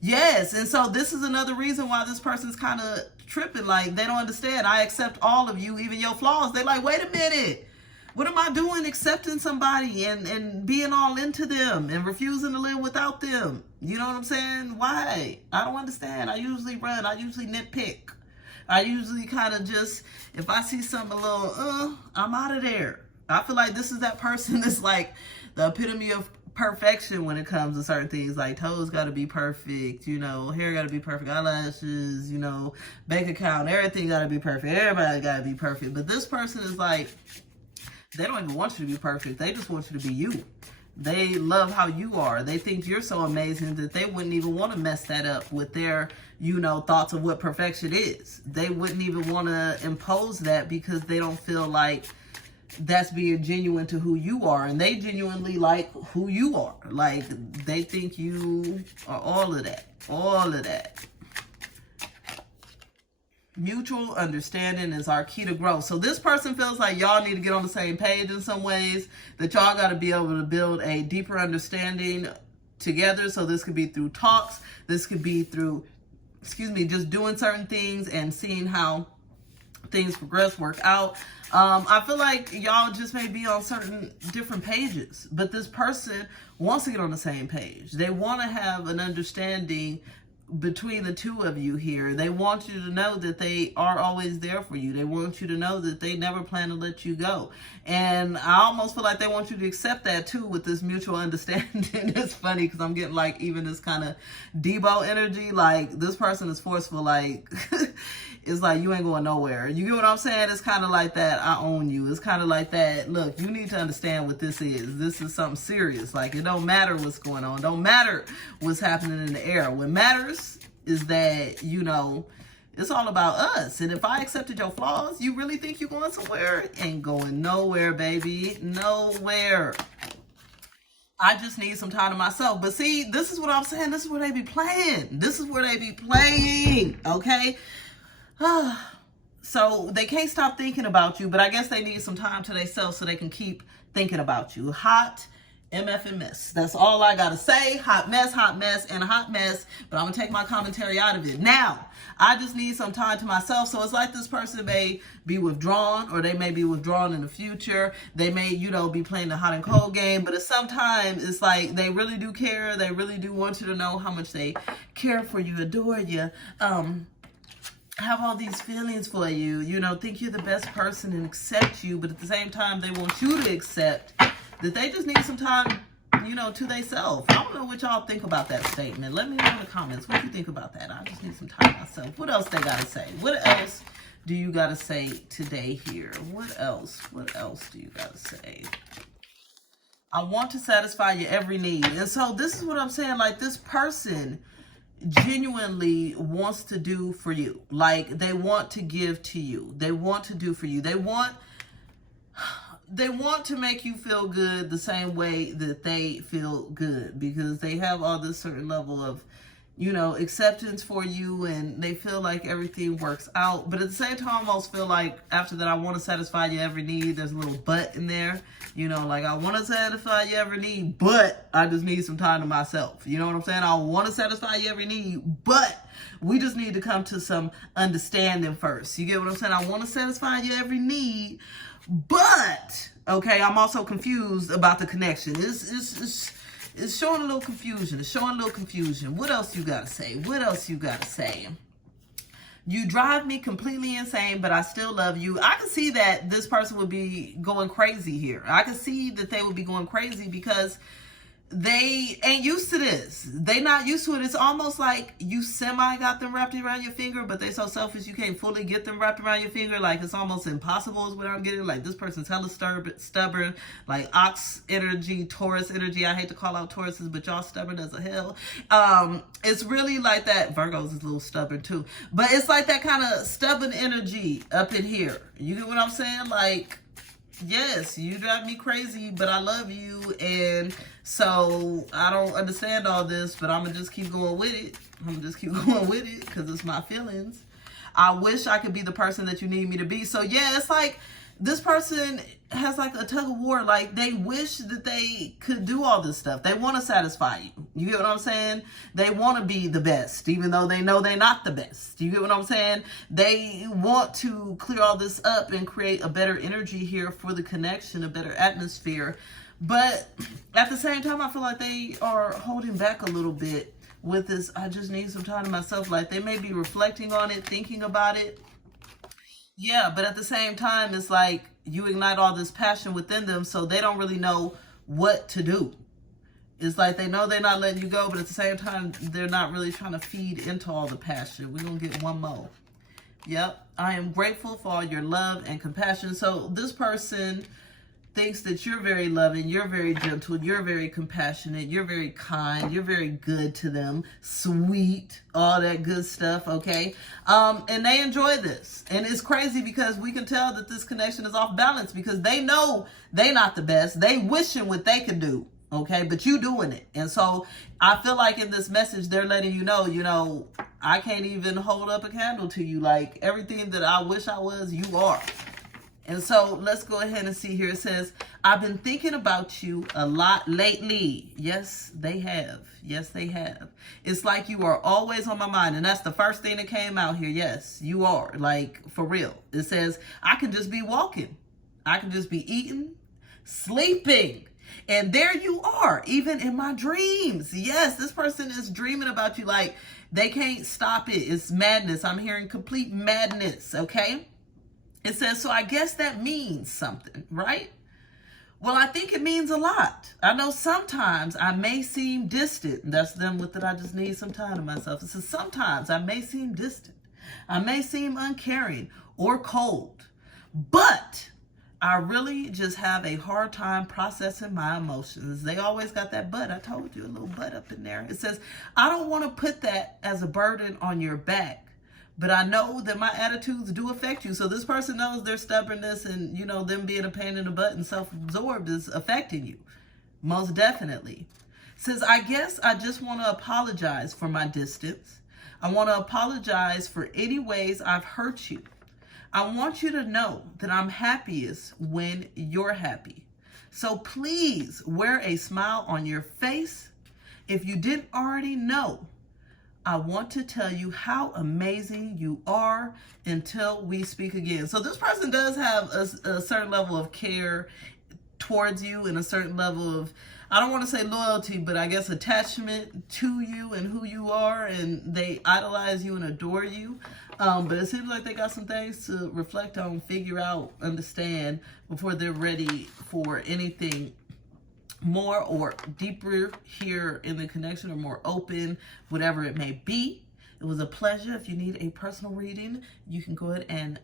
Yes, and so this is another reason why this person's kind of tripping. Like, they don't understand. I accept all of you, even your flaws. They like, wait a minute. What am I doing accepting somebody and being all into them and refusing to live without them? You know what I'm saying? Why? I don't understand. I usually run. I usually nitpick. I usually kind of just, if I see something a little, I'm out of there. I feel like this is that person that's like the epitome of perfection when it comes to certain things. Like toes got to be perfect, you know, hair got to be perfect, eyelashes, you know, bank account, everything got to be perfect. Everybody got to be perfect. But this person is like, they don't even want you to be perfect. They just want you to be you. They love how you are. They think you're so amazing that they wouldn't even want to mess that up with their, you know, thoughts of what perfection is. They wouldn't even want to impose that because they don't feel like that's being genuine to who you are. And they genuinely like who you are. Like, they think you are all of that. All of that. Mutual understanding is our key to growth. So this person feels like y'all need to get on the same page in some ways, that y'all got to be able to build a deeper understanding together. So this could be through talks. This could be through, just doing certain things and seeing how things progress, work out. I feel like y'all just may be on certain different pages, but this person wants to get on the same page. They want to have an understanding between the two of you here. They want you to know that they are always there for you. They want you to know that they never plan to let you go. And I almost feel like they want you to accept that too with this mutual understanding. It's funny because I'm getting like even this kind of Debo energy. Like this person is forceful, like it's like you ain't going nowhere. You get what I'm saying? It's kind of like that, I own you. It's kind of like that, look, you need to understand what this is. This is something serious. Like it don't matter what's going on. Don't matter what's happening in the air. What matters is that, you know, it's all about us. And if I accepted your flaws, you really think you're going somewhere? Ain't going nowhere, baby. Nowhere. I just need some time to myself. But see, this is what I'm saying. This is where they be playing. This is where they be playing. Okay? So they can't stop thinking about you, but I guess they need some time to themselves so they can keep thinking about you. Hot MFMS. That's all I gotta say. Hot mess, and a hot mess. But I'm gonna take my commentary out of it. Now, I just need some time to myself. So it's like this person may be withdrawn, or they may be withdrawn in the future. They may, you know, be playing the hot and cold game. But sometimes it's like they really do care. They really do want you to know how much they care for you, adore you, have all these feelings for you, you know, think you're the best person and accept you, but at the same time, they want you to accept that they just need some time, you know, to themselves. I don't know what y'all think about that statement. Let me know in the comments. What do you think about that? I just need some time myself. What else they got to say? What else do you got to say today here? What else? What else do you got to say? I want to satisfy your every need. And so this is what I'm saying. Like this person genuinely wants to do for you. Like they want to give to you. They want to do for you. They want to make you feel good the same way that they feel good, because they have all this certain level of, you know, acceptance for you, and they feel like everything works out. But at the same time, I almost feel like after that, I want to satisfy your every need. There's a little but in there, you know, like I want to satisfy your every need, but I just need some time to myself. You know what I'm saying? I want to satisfy your every need, but we just need to come to some understanding first. You get what I'm saying? I want to satisfy your every need, but, okay, I'm also confused about the connection. It's showing a little confusion. It's showing a little confusion. What else you got to say? What else you got to say? You drive me completely insane, but I still love you. I can see that this person would be going crazy here. I can see that they would be going crazy because they ain't used to this. They not used to it. It's almost like you semi got them wrapped around your finger, but they so selfish you can't fully get them wrapped around your finger. Like it's almost impossible is what I'm getting. Like this person's hella stubborn, like ox energy, Taurus energy. I hate to call out Tauruses, but y'all stubborn as a hell. It's really like that. Virgos is a little stubborn too, but it's like that kind of stubborn energy up in here. You get what I'm saying? Like, yes, you drive me crazy, but I love you, and so I don't understand all this, but I'm gonna just keep going with it. I'm gonna just keep going with it because it's my feelings. I wish I could be the person that you need me to be. So yeah, it's like this person has like a tug of war. Like they wish that they could do all this stuff. They want to satisfy you. You get what I'm saying? They want to be the best, even though they know they're not the best. You get what I'm saying? They want to clear all this up and create a better energy here for the connection, a better atmosphere. But at the same time, I feel like they are holding back a little bit with this. I just need some time to myself. Like they may be reflecting on it, thinking about it. Yeah, but at the same time, it's like you ignite all this passion within them, so they don't really know what to do. It's like they know they're not letting you go, but at the same time, they're not really trying to feed into all the passion. We're going to get one more. Yep. I am grateful for all your love and compassion. So this person thinks that you're very loving, you're very gentle, you're very compassionate, you're very kind, you're very good to them, sweet, all that good stuff, okay? And they enjoy this. And it's crazy because we can tell that this connection is off balance because they know they not the best. They wishing what they could do, okay? But you doing it. And so I feel like in this message, they're letting you know, I can't even hold up a candle to you. Like everything that I wish I was, you are. And so let's go ahead and see here. It says, I've been thinking about you a lot lately. Yes, they have. Yes, they have. It's like you are always on my mind. And that's the first thing that came out here. Yes, you are. Like, for real. It says, I can just be walking. I can just be eating, sleeping. And there you are, even in my dreams. Yes, this person is dreaming about you like they can't stop it. It's madness. I'm hearing complete madness, okay? It says, so I guess that means something, right? Well, I think it means a lot. I know sometimes I may seem distant. That's them with that I just need some time to myself. It says, sometimes I may seem distant. I may seem uncaring or cold. But I really just have a hard time processing my emotions. They always got that but. I told you, a little but up in there. It says, I don't want to put that as a burden on your back. But I know that my attitudes do affect you. So this person knows their stubbornness and, them being a pain in the butt and self-absorbed is affecting you. Most definitely. Says, I guess I just want to apologize for my distance. I want to apologize for any ways I've hurt you. I want you to know that I'm happiest when you're happy. So please wear a smile on your face. If you didn't already know, I want to tell you how amazing you are until we speak again. So this person does have a certain level of care towards you and a certain level of, I don't want to say loyalty, but I guess attachment to you and who you are, and they idolize you and adore you. But it seems like they got some things to reflect on, figure out, understand before they're ready for anything more or deeper here in the connection or more open, whatever it may be. It was a pleasure. If you need a personal reading, you can go ahead and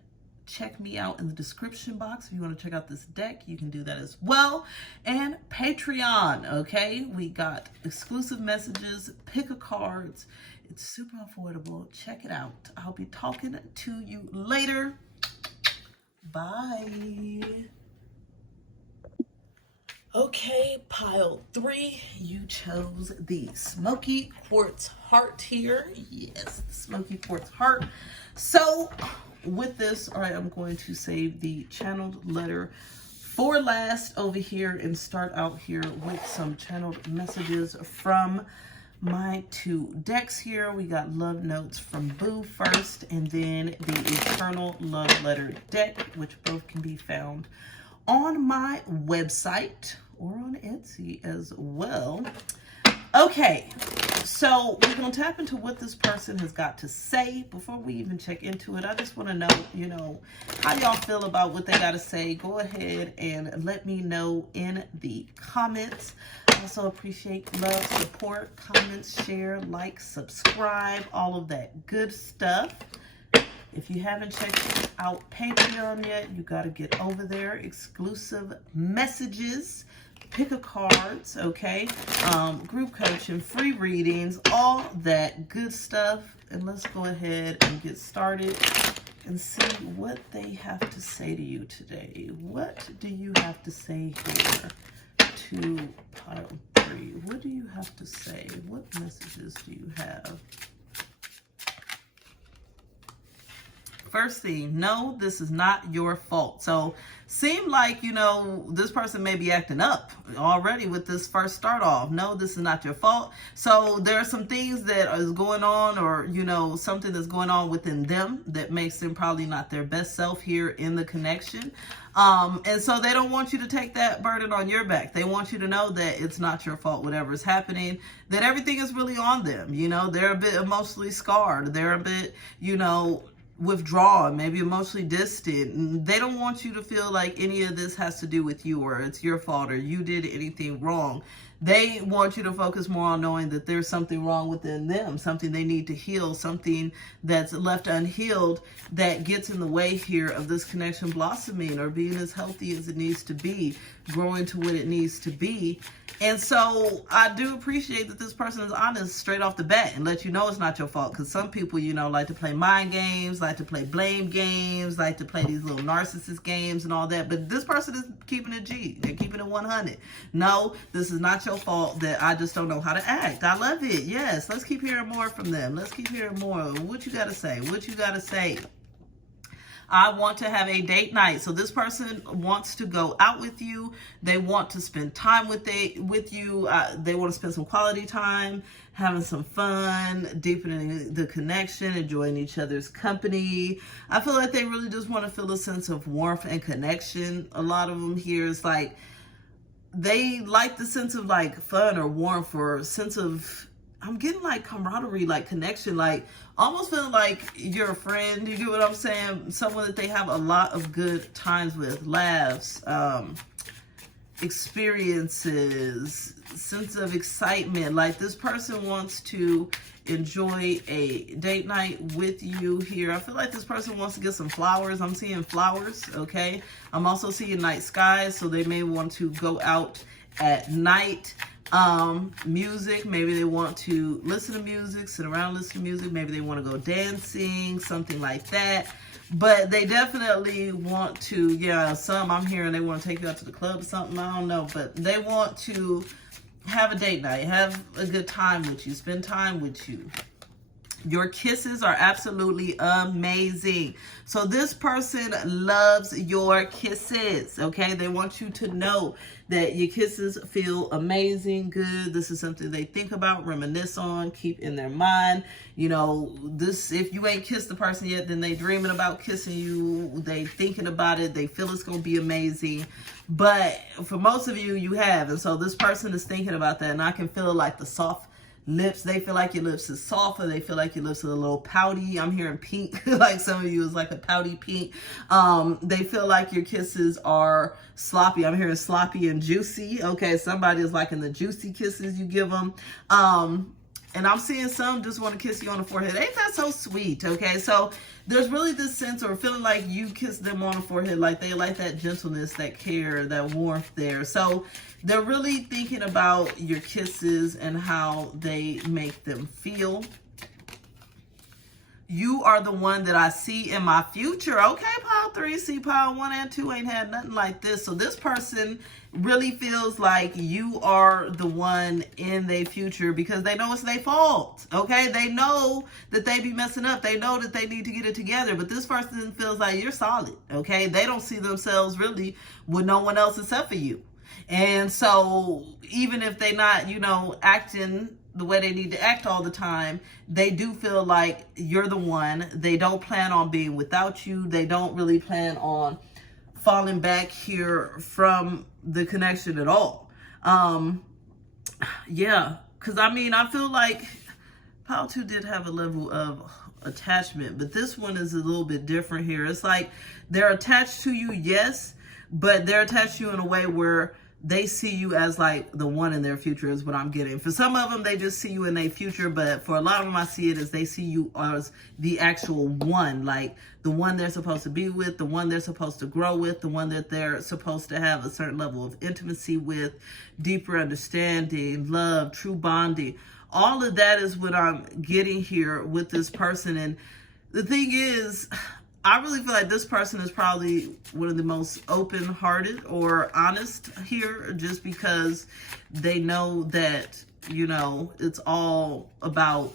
check me out in the description box. If you want to check out this deck, you can do that as well. And Patreon, okay? We got exclusive messages, pick a cards. It's super affordable. Check it out. I'll be talking to you later. Bye. Okay, pile 3, you chose the Smoky Quartz heart here. Yes, the Smoky Quartz heart. So with this, all right, I'm going to save the channeled letter for last over here and start out here with some channeled messages from my 2 decks here. We got love notes from Boo first, and then the Eternal Love Letter deck, which both can be found on my website or on Etsy as well. Okay, so we're going to tap into what this person has got to say before we even check into it. I just want to know, how y'all feel about what they got to say. Go ahead and let me know in the comments. I also appreciate love, support, comments, share, like, subscribe, all of that good stuff. If you haven't checked out Patreon yet, you got to get over there. Exclusive messages, pick a cards, okay? Group coaching, free readings, all that good stuff. And let's go ahead and get started and see what they have to say to you today. What do you have to say here to pile 3? What do you have to say? What messages do you have? First thing, no, this is not your fault. So seem like, this person may be acting up already with this first start off. No, this is not your fault. So there are some things that is going on, or, something that's going on within them that makes them probably not their best self here in the connection. And so they don't want you to take that burden on your back. They want you to know that it's not your fault, whatever is happening, that everything is really on them. They're a bit emotionally scarred. They're a bit, withdrawn, maybe emotionally distant. They don't want you to feel like any of this has to do with you, or it's your fault, or you did anything wrong. They want you to focus more on knowing that there's something wrong within them, something they need to heal, something that's left unhealed that gets in the way here of this connection blossoming or being as healthy as it needs to be, growing to what it needs to be. And so I do appreciate that this person is honest straight off the bat and let you know it's not your fault. Because some people, you know, like to play mind games, like to play blame games, like to play these little narcissist games and all that. But this person is keeping it G. They're keeping it 100. No, this is not your fault that I just don't know how to act. I love it. Yes, let's keep hearing more from them. Let's keep hearing more. What you got to say? What you got to say? I want to have a date night. So this person wants to go out with you. They want to spend time with you. They want to spend some quality time, having some fun, deepening the connection, enjoying each other's company. I feel like they really just want to feel a sense of warmth and connection. A lot of them here is like, they like the sense of like fun or warmth or sense of, I'm getting like camaraderie, like connection, like almost feeling like you're a friend. You get what I'm saying? Someone that they have a lot of good times with, laughs, experiences, sense of excitement. Like this person wants to enjoy a date night with you here. I feel like this person wants to get some flowers. I'm seeing flowers, okay? I'm also seeing night skies, so they may want to go out at night. Music, maybe they want to listen to music, sit around, listen to music. Maybe they want to go dancing, something like that. But they definitely want to, some I'm hearing they want to take you out to the club or something. I don't know, but they want to have a date night, have a good time with you, spend time with you. Your kisses are absolutely amazing. So this person loves your kisses, okay? They want you to know that your kisses feel amazing, good. This is something they think about, reminisce on, keep in their mind. You know, this, if you ain't kissed the person yet, then they dreaming about kissing you. They thinking about it. They feel it's going to be amazing. But for most of you, you have. And so this person is thinking about that. And I can feel like the soft lips. They feel like your lips is softer. They feel like your lips are a little pouty. I'm hearing pink. Like some of you is like a pouty pink. They feel like your kisses are sloppy. I'm hearing sloppy and juicy. Okay, somebody is liking the juicy kisses you give them. And I'm seeing some just want to kiss you on the forehead. Ain't that so sweet? Okay, so there's really this sense or feeling like you kiss them on the forehead, like they like that gentleness, that care, that warmth there. So they're really thinking about your kisses and how they make them feel. You are the one that I see in my future. Okay, pile 3, see pile 1 and 2 ain't had nothing like this. So this person really feels like you are the one in their future because they know it's their fault. Okay, they know that they be messing up. They know that they need to get it together. But this person feels like you're solid. Okay, they don't see themselves really with no one else except for you. And so even if they not, acting the way they need to act all the time, they do feel like you're the one. They don't plan on being without you. They don't really plan on falling back here from the connection at all. Because I feel like Pile 2 did have a level of attachment, but this one is a little bit different here. It's like they're attached to you, yes, but they're attached to you in a way where they see you as like the one in their future is what I'm getting. For some of them, they just see you in their future. But for a lot of them, I see it as they see you as the actual one, like the one they're supposed to be with, the one they're supposed to grow with, the one that they're supposed to have a certain level of intimacy with, deeper understanding, love, true bonding. All of that is what I'm getting here with this person. And the thing is, I really feel like this person is probably one of the most open-hearted or honest here, just because they know that, it's all about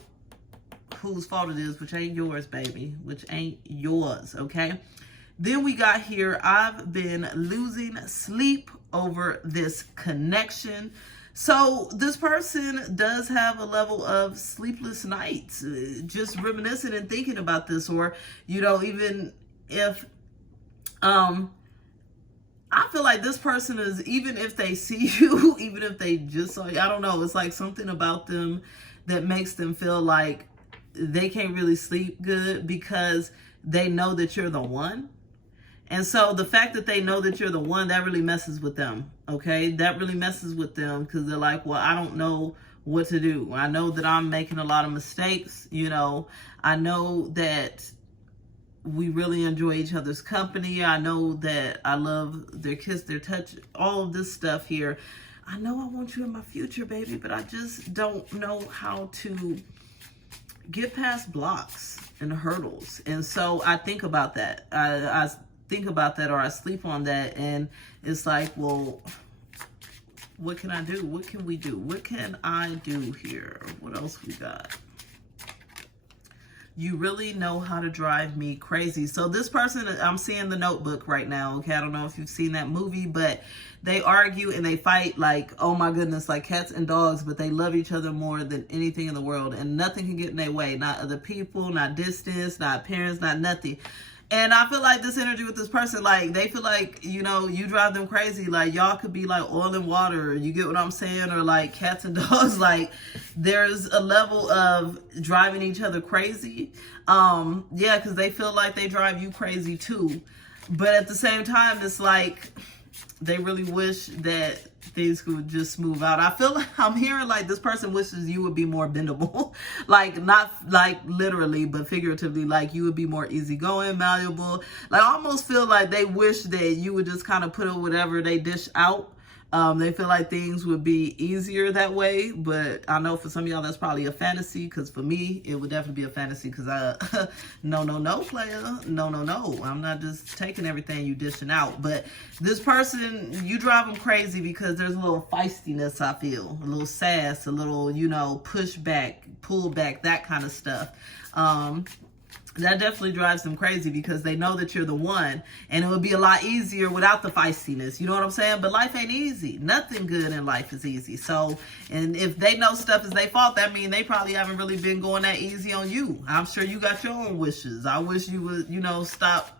whose fault it is, which ain't yours, baby, which ain't yours, okay? Then we got here, I've been losing sleep over this connection. So this person does have a level of sleepless nights, just reminiscing and thinking about this, or, even if, I feel like this person is, even if they see you, even if they just saw you, I don't know, it's like something about them that makes them feel like they can't really sleep good because they know that you're the one. And so the fact that they know that you're the one, that really messes with them, okay? That really messes with them because they're like, well, I don't know what to do. I know that I'm making a lot of mistakes, you know. I know that we really enjoy each other's company. I know that I love their kiss, their touch, all of this stuff here. I know I want you in my future, baby, but I just don't know how to get past blocks and hurdles. And so I think about that. I think about that, or I sleep on that, and it's like, well, what can I do? What can we do? What can I do here? What else we got? You really know how to drive me crazy. So this person, I'm seeing The Notebook right now, okay? I don't know if you've seen that movie, but they argue and they fight like, oh my goodness, like cats and dogs, but they love each other more than anything in the world, and nothing can get in their way. Not other people, not distance, not parents, not nothing. And I feel like this energy with this person, like, they feel like, you know, you drive them crazy. Like, y'all could be like oil and water. You get what I'm saying? Or like cats and dogs. Like, there's a level of driving each other crazy. Yeah, because they feel like they drive you crazy too. But at the same time, it's like they really wish that things could just smooth out. I feel like I'm hearing like this person wishes you would be more bendable. Like, not like literally, but figuratively, like you would be more easygoing, malleable. Like, I almost feel like they wish that you would just kind of put whatever they dish out. They feel like things would be easier that way, but I know for some of y'all that's probably a fantasy, because for me it would definitely be a fantasy, because no player, no, I'm not just taking everything you dishing out. But this person, you drive them crazy because there's a little feistiness, I feel, a little sass, a little, you know, push back, pull back, that kind of stuff. That definitely drives them crazy because they know that you're the one, and it would be a lot easier without the feistiness. You know what I'm saying? But life ain't easy. Nothing good in life is easy. So, and if they know stuff is their fault, that means they probably haven't really been going that easy on you. I'm sure you got your own wishes. I wish you would, you know, stop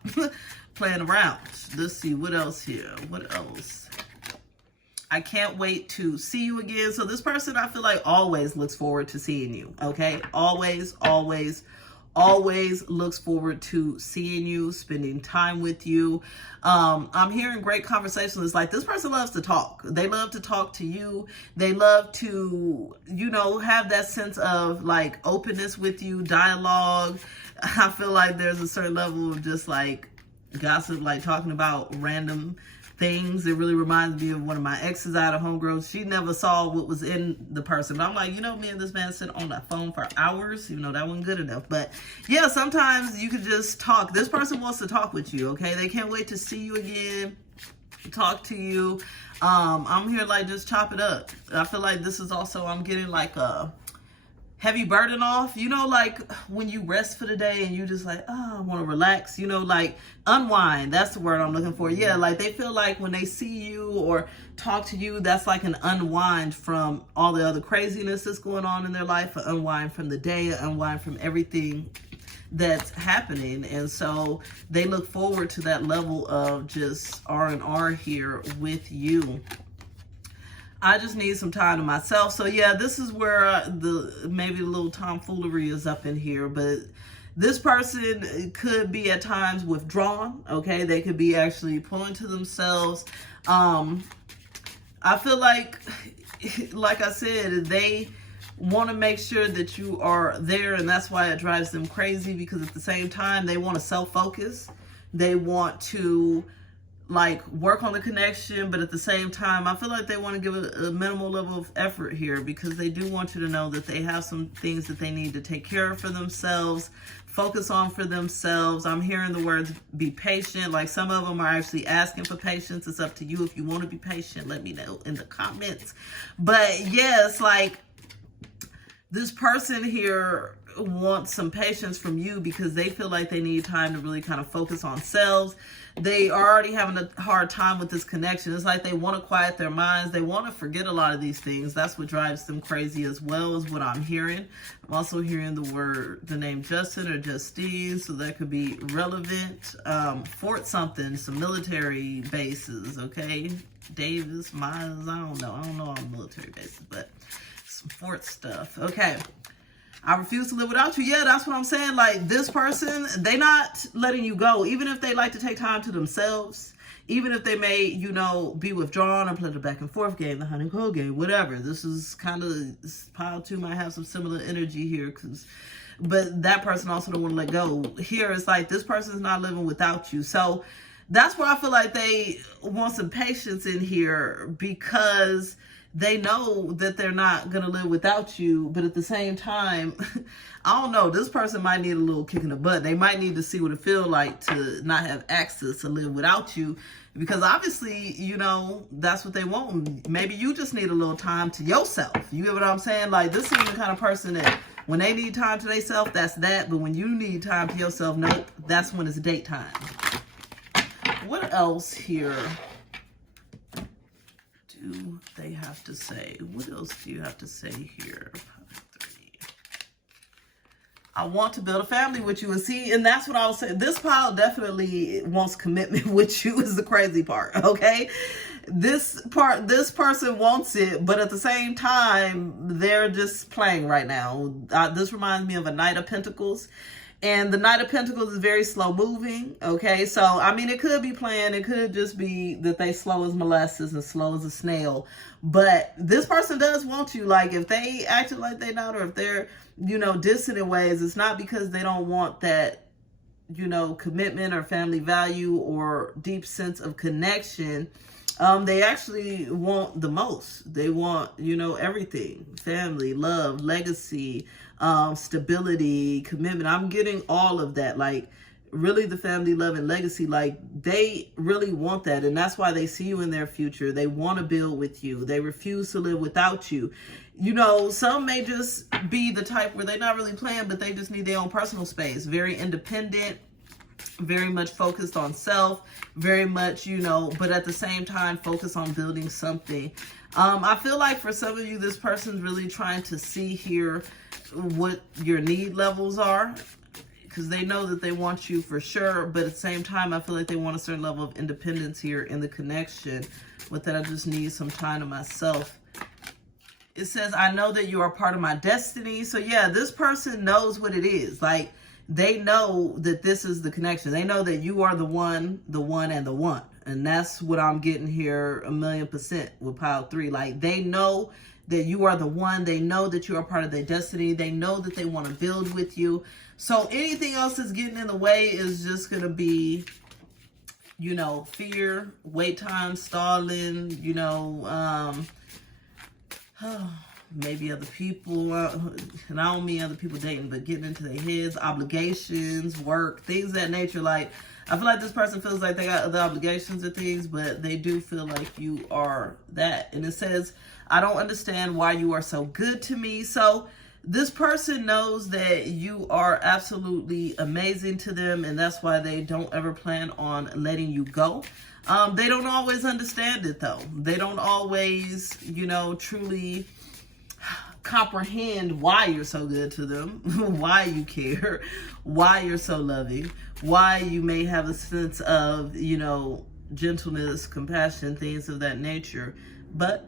playing around. Let's see, what else here? What else? I can't wait to see you again. So this person, I feel like, always looks forward to seeing you, okay? Always looks forward to seeing you, spending time with you. I'm hearing great conversations. It's like this person loves to talk. They love to talk to you. They love to, you know, have that sense of like openness with you, dialogue. I feel like there's a certain level of just like gossip, like talking about random things. It really reminds me of one of my exes. I had a homegirl. She never saw what was in the person. But I'm like, you know, me and this man sit on that phone for hours. You know, that wasn't good enough. But yeah, sometimes you could just talk. This person wants to talk with you, okay? They can't wait to see you again, talk to you. I'm here like just chop it up. I feel like this is also, I'm getting like a heavy burden off, you know, like when you rest for the day and you just like, oh, I want to relax, you know, like unwind. That's the word I'm looking for. Yeah, like they feel like when they see you or talk to you, that's like an unwind from all the other craziness that's going on in their life, an unwind from the day, an unwind from everything that's happening. And so they look forward to that level of just R&R here with you. I just need some time to myself. So yeah, this is where maybe a little tomfoolery is up in here, but this person could be at times withdrawn, okay? They could be actually pulling to themselves. I feel like I said, they want to make sure that you are there, and that's why it drives them crazy, because at the same time, they want to self-focus. They want to like work on the connection, but at the same time, I feel like they want to give a minimal level of effort here, because they do want you to know that they have some things that they need to take care of for themselves, focus on for themselves. I'm hearing the words be patient. Like some of them are actually asking for patience. It's up to you. If you want to be patient, let me know in the comments. But yes, like this person here wants some patience from you because they feel like they need time to really kind of focus on selves. They are already having a hard time with this connection. It's like they want to quiet their minds. They want to forget a lot of these things. That's what drives them crazy as well, is what I'm hearing. I'm also hearing the name Justin or Justine, so that could be relevant. Fort something, some military bases, okay? Davis, Mines, I don't know on military bases, but some fort stuff. Okay. I refuse to live without you. Yeah, that's what I'm saying. Like, this person, they not letting you go. Even if they like to take time to themselves, even if they may, you know, be withdrawn or play the back and forth game, the honey and cold game, whatever. This is kind of, pile 2 might have some similar energy here, but that person also don't want to let go. Here, it's like this person's not living without you. So that's where I feel like they want some patience in here, because they know that they're not going to live without you. But at the same time, I don't know, this person might need a little kick in the butt. They might need to see what it feels like to not have access to live without you, because obviously, you know, that's what they want. Maybe you just need a little time to yourself. You get what I'm saying? Like, this is the kind of person that when they need time to themselves, that's that. But when you need time to yourself, nope, that's when it's date time. What else here do they have to say? What else do you have to say here? I want to build a family with you. And see, and that's what I was saying. This pile definitely wants commitment with you, is the crazy part, okay? This person wants it, but at the same time, they're just playing right now. This reminds me of a Knight of Pentacles. And the Knight of Pentacles is very slow moving, okay? So, I mean, it could be planned. It could just be that they slow as molasses and slow as a snail. But this person does want you. Like, if they acted like they not, or if they're, you know, distant in ways, it's not because they don't want that, you know, commitment or family value or deep sense of connection. They actually want the most. They want, you know, everything. Family, love, legacy, stability, commitment. I'm getting all of that. Like, really, the family, love, and legacy, like, they really want that. And that's why they see you in their future. They want to build with you. They refuse to live without you. You know, some may just be the type where they're not really playing, but they just need their own personal space. Very independent, very much focused on self, very much, you know, but at the same time, focus on building something. I feel like for some of you, this person's really trying to see here what your need levels are, because they know that they want you for sure, but at the same time, I feel like they want a certain level of independence here in the connection. With that, I just need some time to myself. It says, I know that you are part of my destiny. So yeah, this person knows what it is. Like, they know that this is the connection. They know that you are the one, and the one. And that's what I'm getting here 1,000,000% with pile 3. Like, they know that you are the one. They know that you are part of their destiny. They know that they want to build with you. So anything else that's getting in the way is just going to be, you know, fear, wait time, stalling, you know, maybe other people, and I don't mean other people dating, but getting into their heads, obligations, work, things of that nature. Like, I feel like this person feels like they got other obligations or things, but they do feel like you are that. And it says, I don't understand why you are so good to me. So this person knows that you are absolutely amazing to them, and that's why they don't ever plan on letting you go. They don't always understand it, though. They don't always, you know, truly comprehend why you're so good to them, why you care, why you're so loving, why you may have a sense of, you know, gentleness, compassion, things of that nature. But,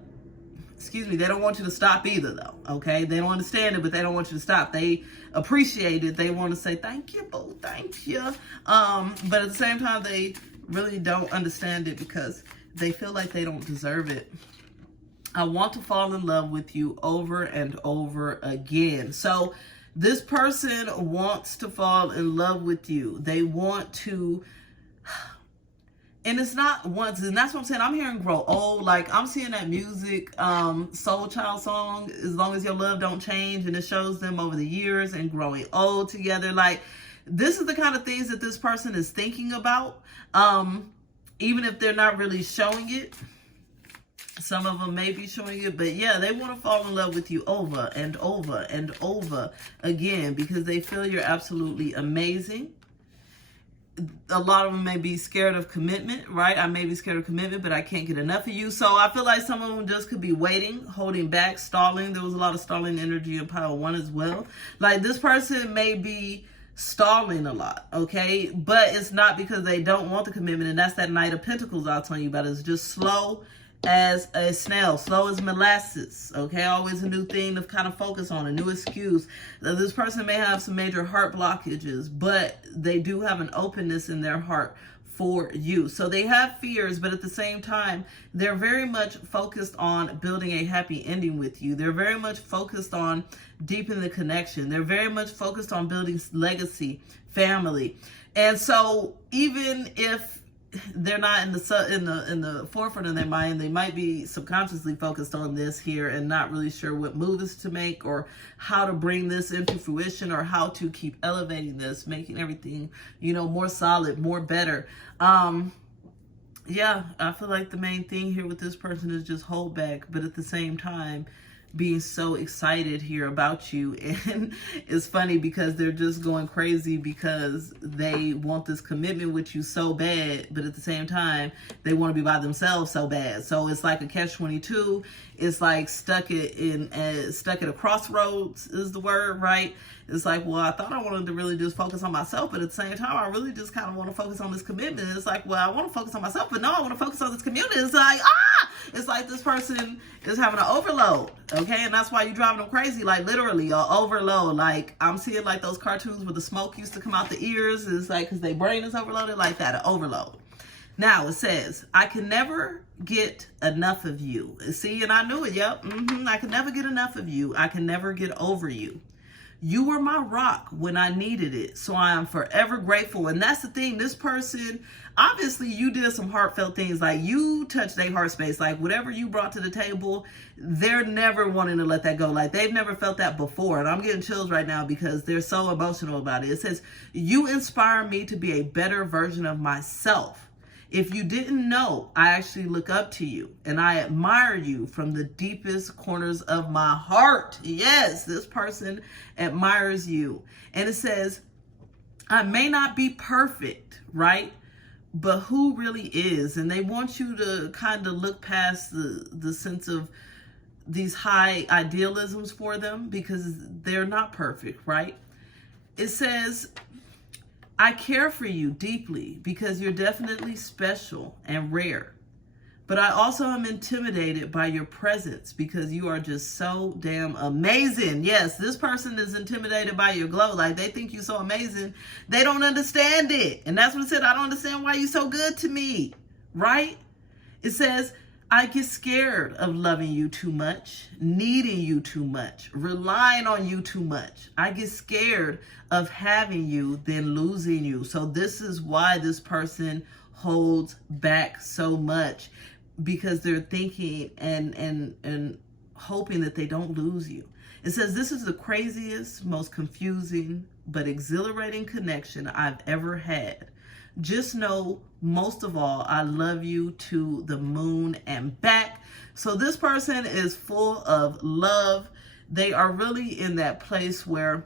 excuse me, they don't want you to stop either, though, okay? They don't understand it, but they don't want you to stop. They appreciate it. They want to say, thank you, boo, thank you. But at the same time, they really don't understand it because they feel like they don't deserve it. I want to fall in love with you over and over again. So this person wants to fall in love with you. They want to, and it's not once, and that's what I'm saying. I'm hearing grow old. Like, I'm seeing that music, Soul Child song, As Long As Your Love Don't Change, and it shows them over the years and growing old together. Like, this is the kind of things that this person is thinking about, even if they're not really showing it. Some of them may be showing it, but yeah, they want to fall in love with you over and over and over again because they feel you're absolutely amazing. A lot of them may be scared of commitment, right? I may be scared of commitment, but I can't get enough of you. So I feel like some of them just could be waiting, holding back, stalling. There was a lot of stalling energy in pile 1 as well. Like, this person may be stalling a lot, okay? But it's not because they don't want the commitment, and that's that Knight of Pentacles I was telling you about. It's just slow as a snail, slow as molasses. Okay, always a new thing to kind of focus on, a new excuse. This person may have some major heart blockages, but they do have an openness in their heart for you. So they have fears, but at the same time, they're very much focused on building a happy ending with you. They're very much focused on deepening the connection. They're very much focused on building legacy, family. And so even if they're not in the forefront of their mind, they might be subconsciously focused on this here and not really sure what moves to make or how to bring this into fruition or how to keep elevating this, making everything, you know, more solid, more better. Yeah, I feel like the main thing here with this person is just hold back, but at the same time being so excited here about you. And it's funny because they're just going crazy because they want this commitment with you so bad, but at the same time they want to be by themselves so bad. So it's like a catch-22. It's like stuck at a crossroads is the word, right? It's like, well, I thought I wanted to really just focus on myself, but at the same time, I really just kind of want to focus on this commitment. It's like, well, I want to focus on myself, but no, I want to focus on this community. It's like, it's like this person is having an overload, okay? And that's why you're driving them crazy, like literally, an overload. Like, I'm seeing like those cartoons where the smoke used to come out the ears. It's like, because their brain is overloaded like that, an overload. Now it says, I can never get enough of you. See, and I knew it, yep. I can never get enough of you. I can never get over you. You were my rock when I needed it, so I am forever grateful. And that's the thing, this person, obviously you did some heartfelt things, like you touched their heart space, like whatever you brought to the table, they're never wanting to let that go. Like they've never felt that before. And I'm getting chills right now because they're so emotional about it. It says, you inspire me to be a better version of myself. If you didn't know, I actually look up to you and I admire you from the deepest corners of my heart. Yes, this person admires you. And it says, I may not be perfect, right? But who really is? And they want you to kind of look past the sense of these high idealisms for them because they're not perfect, right? It says, I care for you deeply because you're definitely special and rare. But I also am intimidated by your presence because you are just so damn amazing. Yes, this person is intimidated by your glow. Like they think you're so amazing. They don't understand it. And that's what it said. I don't understand why you're so good to me. Right? It says, I get scared of loving you too much, needing you too much, relying on you too much. I get scared of having you, then losing you. So this is why this person holds back so much, because they're thinking and hoping that they don't lose you. It says, this is the craziest, most confusing, but exhilarating connection I've ever had. Just know, most of all, I love you to the moon and back. So this person is full of love. They are really in that place where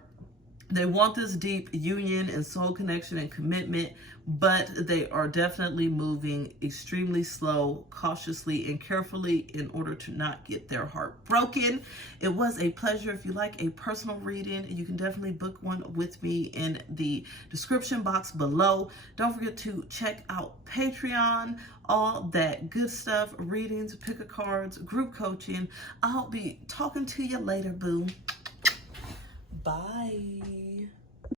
they want this deep union and soul connection and commitment, but they are definitely moving extremely slow, cautiously, and carefully in order to not get their heart broken. It was a pleasure. If you like a personal reading, you can definitely book one with me in the description box below. Don't forget to check out Patreon, all that good stuff, readings, pick-a-cards, group coaching. I'll be talking to you later, boo. Bye.